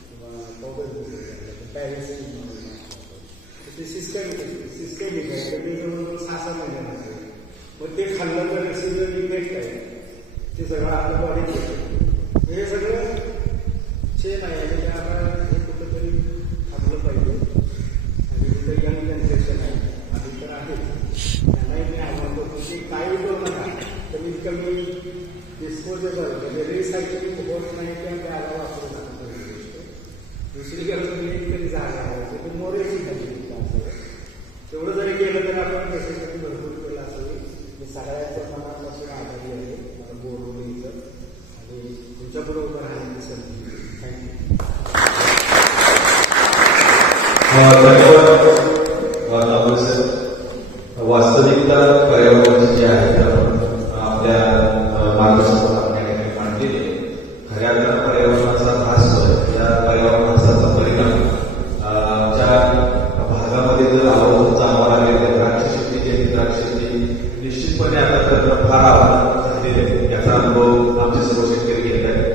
किंवा पावडर पॅरिसिन ते सिस्टमिक आहे ते जवळजवळ 6 महिने लागते. मग ते खाल्लं तर सिजन इफेक्ट आहे ते सगळं आपल्या बॉडीत हे सगळं चेन आहे म्हणजे आपण हे कुठंतरी थांबलं पाहिजे. आणि तिथं यंग जनरेशन आहे आणि तर आहे त्यांनाही मी आव्हान करतो की काही करू नका कमीत कमी डिस्पोजेबल म्हणजे रिसायकलिंग होत नाही त्या त्याला वापरू नका. दुसरी गोष्ट तरी जागा आहे ते मोरेची झाली तेवढं जरी केलं तर आपण त्याच्यासाठी भरपूर केलं असेल. सगळ्याच्या मनापासून आभारी आहे मला बोरवलीचं आणि तुमच्याबरोबर राहण्याची संधी. वास्तविकता पर्यावरणाची जी आहे आपल्या मार्गदर्शनात मांडलेली खऱ्या अर्थानं पर्यावरणाचा ऱ्हास या पर्यावरणाचा परिणाम ज्या भागामध्ये जर आवर्जून जाणवा लागेल द्राक्षशेती द्राक्षशेती निश्चितपणे आता तर फार आव्हान झालेले आहे. याचा अनुभव आमचे सर्व शेतकरी घेत आहेत.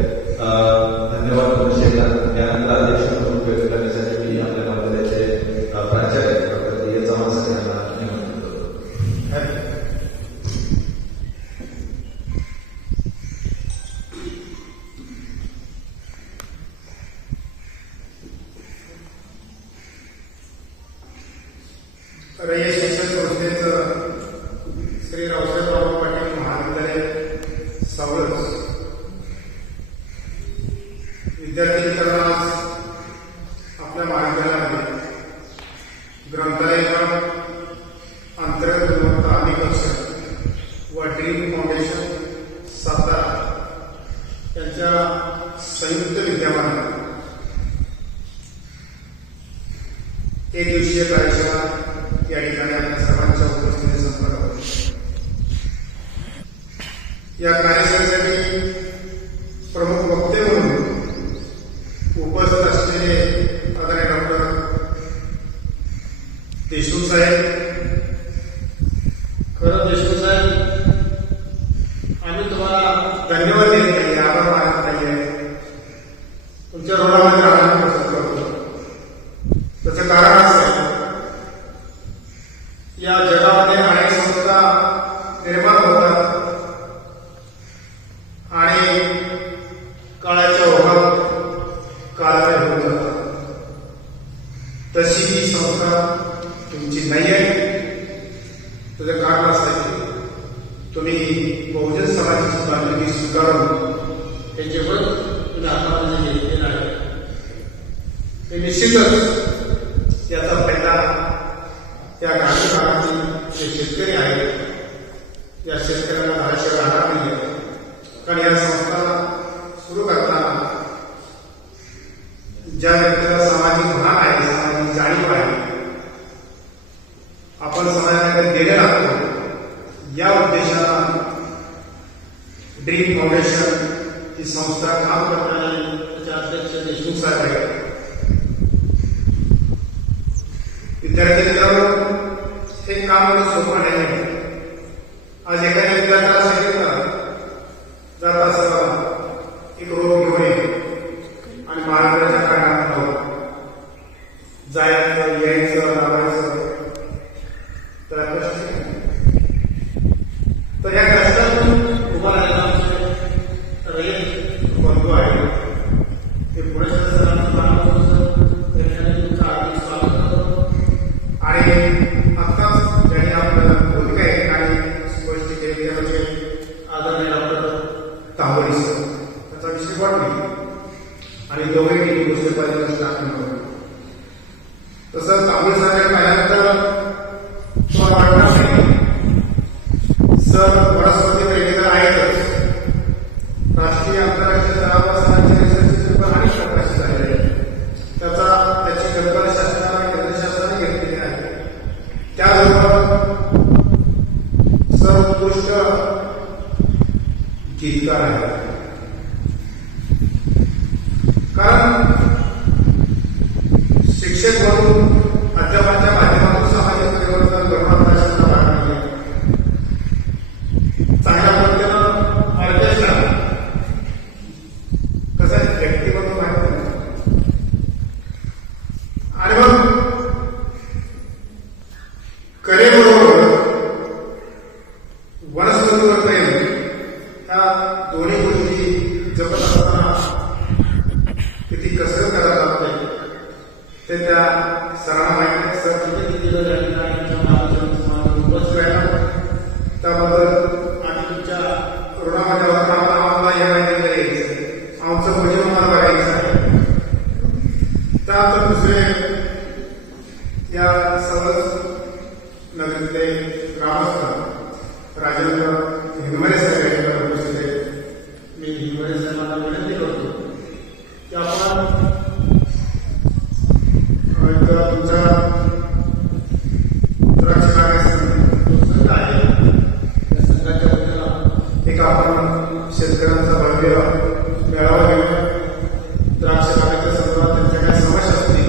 धन्यवाद शेतात. त्यानंतर अध्यक्ष म्हणून व्यक्त करण्यासाठी मी आपल्या महाविद्यालयाचे प्राचार्य डॉक्टर चव्हाण सर यांना निमंत्रण करतो. रयत शिक्षण संस्थेचं श्री रावसाहेबराव पाटील महाविद्यालय सावळज विद्यार्थी मित्रांनो आपल्या महाविद्यालयामध्ये ग्रंथालयाच्या अंतर्गत गुणवत्ता अधिकक्षक व ड्रीम फाउंडेशन सातारा यांच्या संयुक्त विद्यमानात एक दिवसीय कार्यशाळा या ठिकाणी आपल्या सर्वांच्या उपस्थितीत संपन्न होतो. या कार्यशाळेसाठी प्रमुख वक्ते म्हणून उपस्थित असलेले आदरणीय डॉक्टर देशमुख साहेब. खरं देशमुख साहेब आम्ही तुम्हाला धन्यवाद देत नाही आभार मानत नाहीये. तुमच्या ऋणामध्ये राहण्याचा प्रयत्न करतो. त्याचं कारण असं आहे या जगामध्ये अनेक संस्था निर्माण होतात आणि काळाच्या ओघात कालबाह्य होत जातात. तशी ही संस्था तुमची नाही आहे. त्याचं कारण असं आहे की तुम्ही बहुजन समाजाची बांधिलकी स्वीकारून हे जेवण तुम्ही हातामध्ये घेतलेलं आहे. हे निश्चितच याचा फायदा या ग्रामीण भागातील जे शेतकरी आहेत या शेतकऱ्यांना धाराशिव राहणार नाही. कारण या संस्था सुरू करताना ज्या व्यक्तीला सामाजिक भान आहे, सामाजिक जाणीव आहे, आपण समाजाकडे देणे लागतो, या उद्देशानं ड्रीम फाउंडेशन ही संस्था काम करताना त्याचे अध्यक्ष देशमुख साहेब आहेत. विद्यार्थी मित्रांनो, हे काम एवढं सोपं नाही आहे. आज एखाद्या विद्यार्थ्याला सांगितलं जात असं एक रोग घेऊन ये आणि महाराष्ट्राच्या कानात लावून जायचं, यायचं, लावायचं, तर तर या कष्टातून तुम्हाला रयत बंधू आहे ते पुढे आणि आत्ताच ज्यांनी आपल्याला भूमिका आहे आणि स्पष्ट केली त्याचे आदरणीय डॉक्टर तांबोली सर, त्याचा विषय वाटली आणि दोघेही गोष्ट पाहिजे असतात. तसं तांबोली साहेब पाहिल्यानंतर तुम्हाला वाटणार नाही सर वनस्पती प्रेमिक आहेतच. राष्ट्रीय आंतरराष्ट्रीय स्तरावर सरांचे रिसर्च पेपर अनेक प्रकाशित झालेले आहेत. त्याची कल्पना शासनाने केंद्र शासनाने घेतलेली आहे. त्याचबरोबर सर्वोत्कृष्ट गीतकार आहेत. कारण शिक्षक म्हणून अध्यापनाच्या माध्यमातून सामाजिक परिवर्तन घडवण्याचा वाटत आहे. चांगल्या पद्धतीनं ऑर्केस्ट्रा कसं आहे, व्यक्तिमत्व माहिती आणि मग कलेबरोबर वनस्पतीवर प्रेम, ह्या दोन्ही गोष्टी जपत असताना किती कसरत करायला लागते ते त्या सरांना माहिती आहे. सर किती त्याबद्दल आणि तुमच्या ऋणामध्ये आम्हाला हे माहिती द्यायचं, आमचं भोजन मला बघायचं आहे. त्यानंतर दुसरे या सहज नगरीतले ग्रामस्थ राजेंद्र हिंगमरे साहेब उपस्थित आहेत. मी हिंगमरे साहेबांना विनंती करतो की आपण तुमच्या द्राक्ष बागायचा आहे त्या संघाच्या वतीनं एक आपण शेतकऱ्यांचा भव्य मेळावा घेऊन द्राक्ष बागायच्या संदर्भात त्यांच्या काय समस्या असतील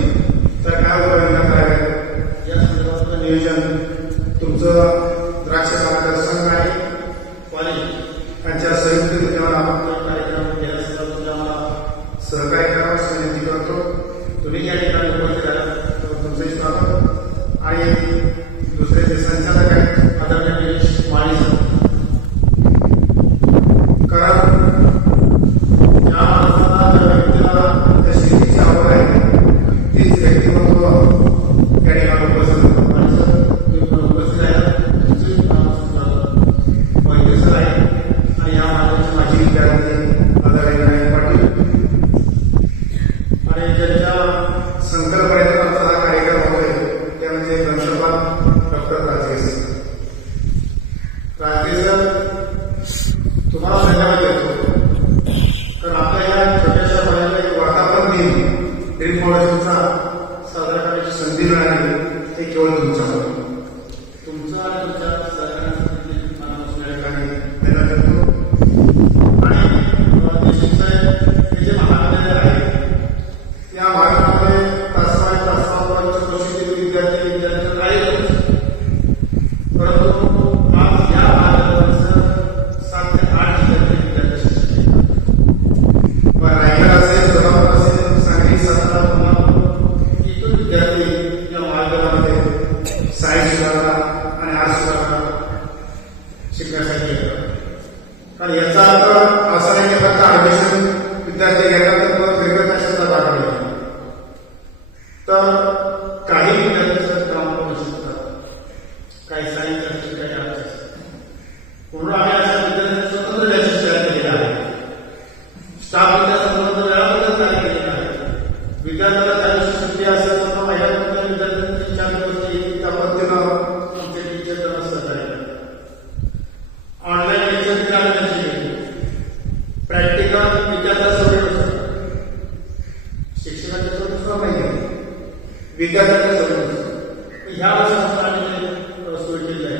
तर काय उपाययोजना कराव्यात या संदर्भातलं नियोजन तुमचं द्राक्ष बागायचा संघ आहे कॉलेज यांच्या संयुक्त विद्यमान आपण कार्यक्रम घेण्यासाठी आम्हाला सहकार्य करावं विनंती करतो. तुम्ही या ठिकाणी उपस्थित आहात तुमचंही स्वागत. आणि दुसरे जे संचालक आहेत आदरणीय गिरीश माळी सर, कारण ज्या माणसाला ज्या व्यक्तीला त्या शेतीची आवड आहे तीच व्यक्तिमत्व या ठिकाणी उपस्थित होतं. आणि सर तुम्ही पण उपस्थित आहेत, तुमचंही वैद्य सर आहे आणि या माझ्याचे माजी विद्यार्थी आदरणीय पाटील आणि ज्यांच्या संकल्पनेतून आमचा हा कार्यक्रम होतोय त्या म्हणजे ग्रंथपाल डॉक्टर राजेश सर. तुम्हाला धन्यवाद देतो कारण आपल्या या छोट्याशा भागाला एक वातावरण दिन ड्रीम फाउंडेशनचा साजरा करण्याची संधी मिळाली हे केवळ तुमच्यामुळे. तुमचा आणि तुमच्या सहकार्यासाठी धन्यवाद देतो. आणि देशमुख साहेब हे जे महाविद्यालय आहे या महाविद्यालयामध्ये तासवापर्यंत प्रशिक्षित विद्यार्थी राहिले, परंतु आज या महाविद्यालयाचं 7 ते 8 विद्यार्थी शिक्षक रायगड असेल, सोलापूर असेल, सांगली, सातारा, कोल्हापूर इथून विद्यार्थी या महाविद्यालयामध्ये सायन्स विभागाला अर्थ असं नाही की फक्त ऍडमिशन विद्यार्थी घेतात तर वेगवेगळ्या कशाचा दाखवला तर काही विद्यार्थ्यांचं काम करू शकतात, काही सायन्स असतील, काही आर्ट्स असतील. म्हणून आम्ही अशा विद्यार्थ्यांचे स्वतंत्र बॅचेस तयार केलेले आहे. स्टाफ विद्यार्थ्यांबरोबर वेळापत्रक तयार केलेलं आहे. विद्यार्थ्याला त्या दिवशी सुट्टी असेल तर महिन्यापर्यंत विद्यार्थ्यांची 4 दिवस येईल त्या पद्धतीनं आमचे टीचर त्यांना सहकार्य करतात. ऑनलाईन लेक्चर विद्यार्थ्यांची प्रॅक्टिकल विद्यार्थ्यांसोबत शिक्षकांच्या सोबत नाही विद्यार्थ्यांच्या सोबत. ह्या वर्षापासून आम्ही सोय केली आहे.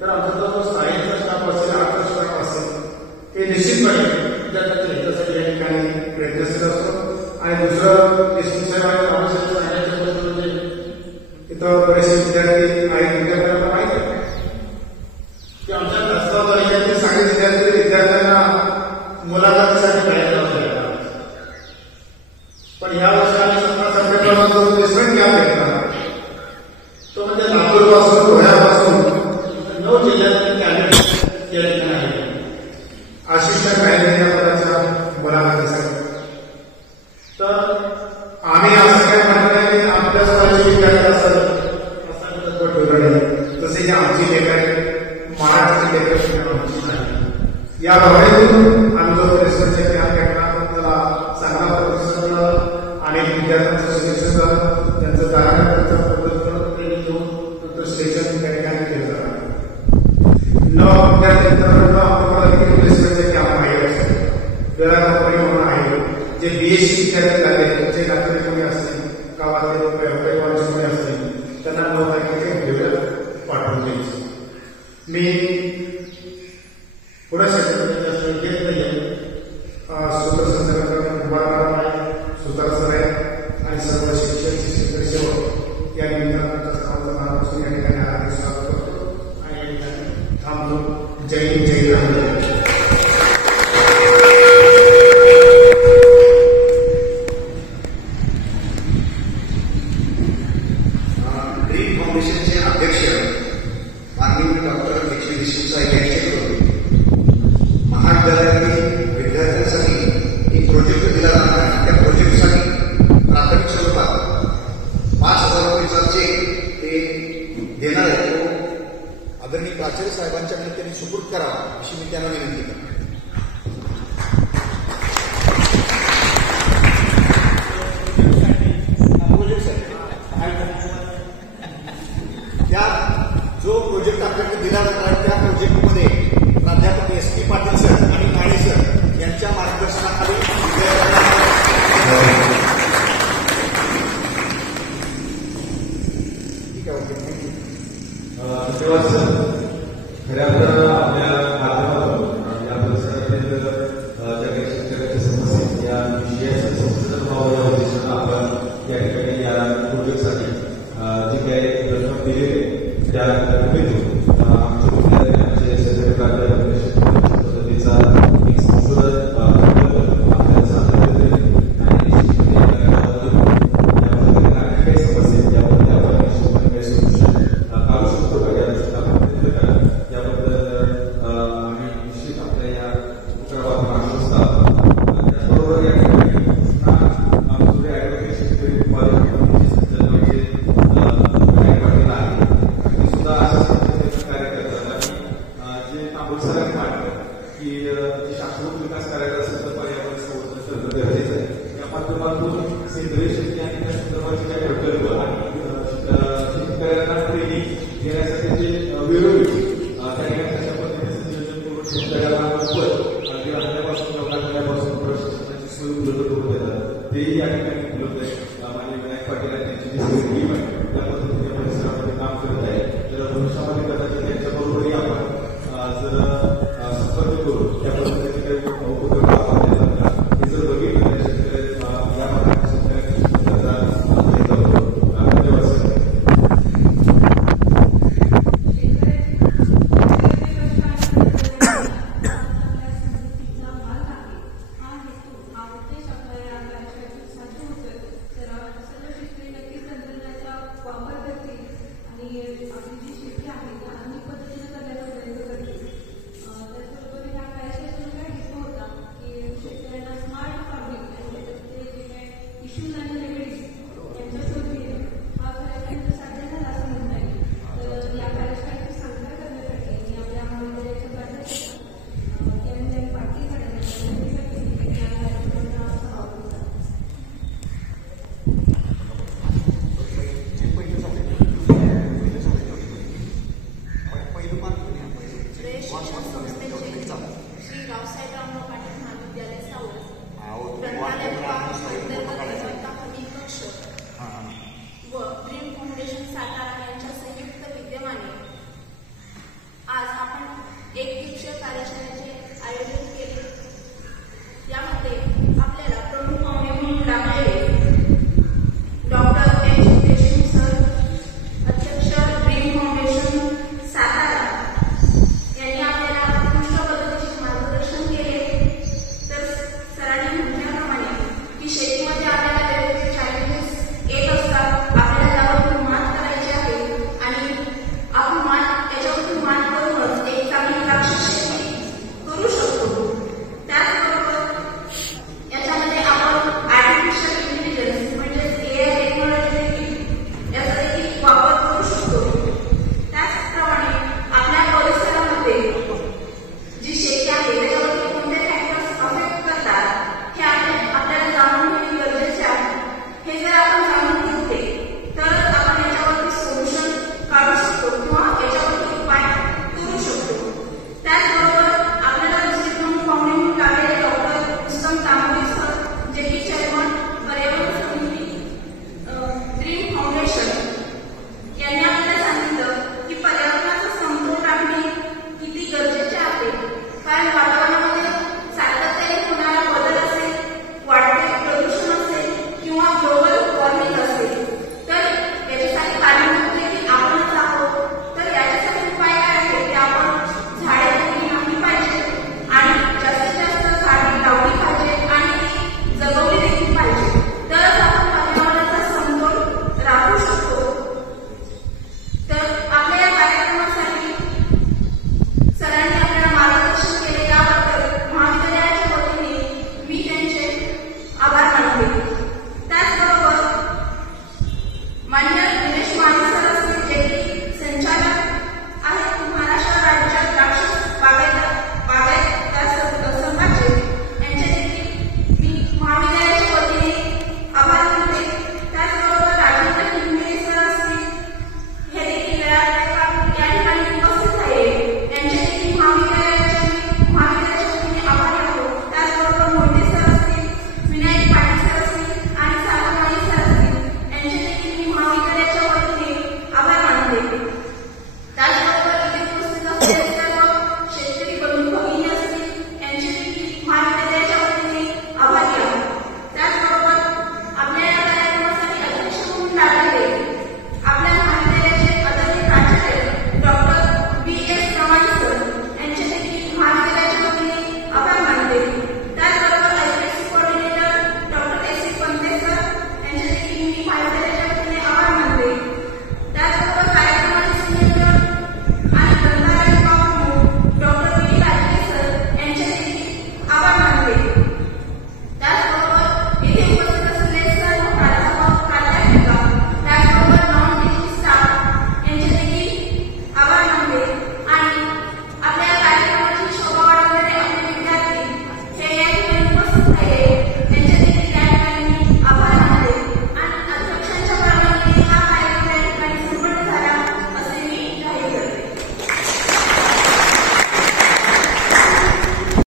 तर आमचा जो सायन्सचा स्टाफ असेल, आर्टचा स्टाफ असेल, हे निश्चितपणे विद्यार्थ्यांच्या हितासाठी या ठिकाणी प्रयत्नशील असतो. आणि दुसरं म्हणजे इथं बरेचसे विद्यार्थी काही विद्यार्थ्यांना माहिती आहे की आमच्या प्रस्ताव तालुक्यातील सगळे विद्यार्थ्यांना मुलाखतीसाठी बाहेर जावं लागतं. पण ह्या वर्षी आम्ही 17 सप्टेंबरला प्लेसमेंट कॅम्प घेतला. तो म्हणजे लातूरपासून, धुळ्यापासून 9 जिल्ह्यातील कॅन्डिडेट या ठिकाणी आहे. असिस्टंट मॅनेजर पदाच्या मुलाखतीसाठी. तर आम्ही असं काय म्हणत नाही की आपल्या स्वतःची विद्यार्थी असं ठेवलं नाही. तसे जे आमची लेख आहे, महाराष्ट्राची लेख आमची नाही. या भावनेतून आम्ही जो प्लेसमेंटचे कॅम्प घेतला त्याला चांगला प्रतिसाद मिळाला. अनेक विद्यार्थ्यांचं सिलेक्शन झालं. त्यांचं दाराच्या पद्धतीनं ट्रेनिंग घेऊन सिलेक्शन त्या ठिकाणी केलं जाणार. 9 विद्यार्थ्यांना आपल्याला प्लेसमेंटचे कॅम्प आहे. वेळा कंपनी म्हणून आहे जे बीएससी विद्यार्थी झाले, जे नातेवाईक असतील, गावातले कॉलेजमध्ये असतील, त्यांना 9 तारखेला पाठवून द्यायचं. मी पुढे घेत नाही. सूत्रसंचालक सुतार सर आहे आणि सर्व शिक्षक, शिक्षक सेवक या निमित्तानं या ठिकाणी आदेश करतो आणि या ठिकाणी थांबतो. जय हिंद, जय महाराष्ट्र. प्राचार्य साहेबांच्याकडे त्यांनी सुपूर्द करावा अशी मी त्यांना विनंती करतो. त्या जो प्रोजेक्ट आपल्याकडे दिला जाणार त्या प्रोजेक्टमध्ये प्राध्यापक SP पाटील सर आणि काळे सर यांच्या मार्गदर्शनाखाली ठीक आहे. Okay, thank you. धन्यवाद सर. खऱ्या अर्थानं आपल्या माध्यमातून या परिसरातील ज्या काही शेतकऱ्यांच्या समस्या या विषयाच्या संशोधन व्हावं या उद्देशानं आपण या ठिकाणी या प्रोजेक्टसाठी जी काही रक्कम दिलेली आहे त्या रकमेतून आमच्या विद्यार्थ्यांचे सगळे प्राध्यापक पद्धतीचा एक संशोधन आपल्याला सादर आणि काही समस्या त्यामध्ये आपण काही सोल्युशन काढू शकतो का या याबद्दल आम्ही निश्चित आपल्या या उपक्रमातून आश्वस्त आहोत. त्याचबरोबर या ठिकाणी आमचे ऍडव्होकेट शेतकरी पाटील आहे ते सुद्धा अशा पद्धतीचं कार्य करतात आणि जे तांबूळ सरांनी मांडलं की शाश्वत विकास करायचा असेल तर पर्यावरण संवर्धन करणं गरजेचं आहे. या माध्यमातून सेंद्रिय शेती आणि त्या संदर्भाचे काही प्रकल्प आणि शेतकऱ्यांना ट्रेनिंग देण्यासाठी जे वेळोवेळी त्या ठिकाणी अशा पद्धतीचं नियोजन करून शेतकऱ्यांना अगदी आणल्यापासून लोकांपासून प्रशिक्षणाची सोय उपलब्ध करून देतात. तेही या ठिकाणी उपलब्ध आहे. माननीय विनायक पाटील आणि त्यांची जी सगळी टीम आहे त्या पद्धतीने परिसरामध्ये काम करत आहे. तर भविष्यामध्ये कदाचित त्यांच्याबरोबरही आपण जर संपर्क करून त्या पद्धतीचे काही उपक्रम आपण हे जर बघितलं शेतकरी या भागात शेतकऱ्यांची धन्यवाद सर. हा उद्देश आपल्या या कार्यक्रमासाठी साध्य होतोय. संस्था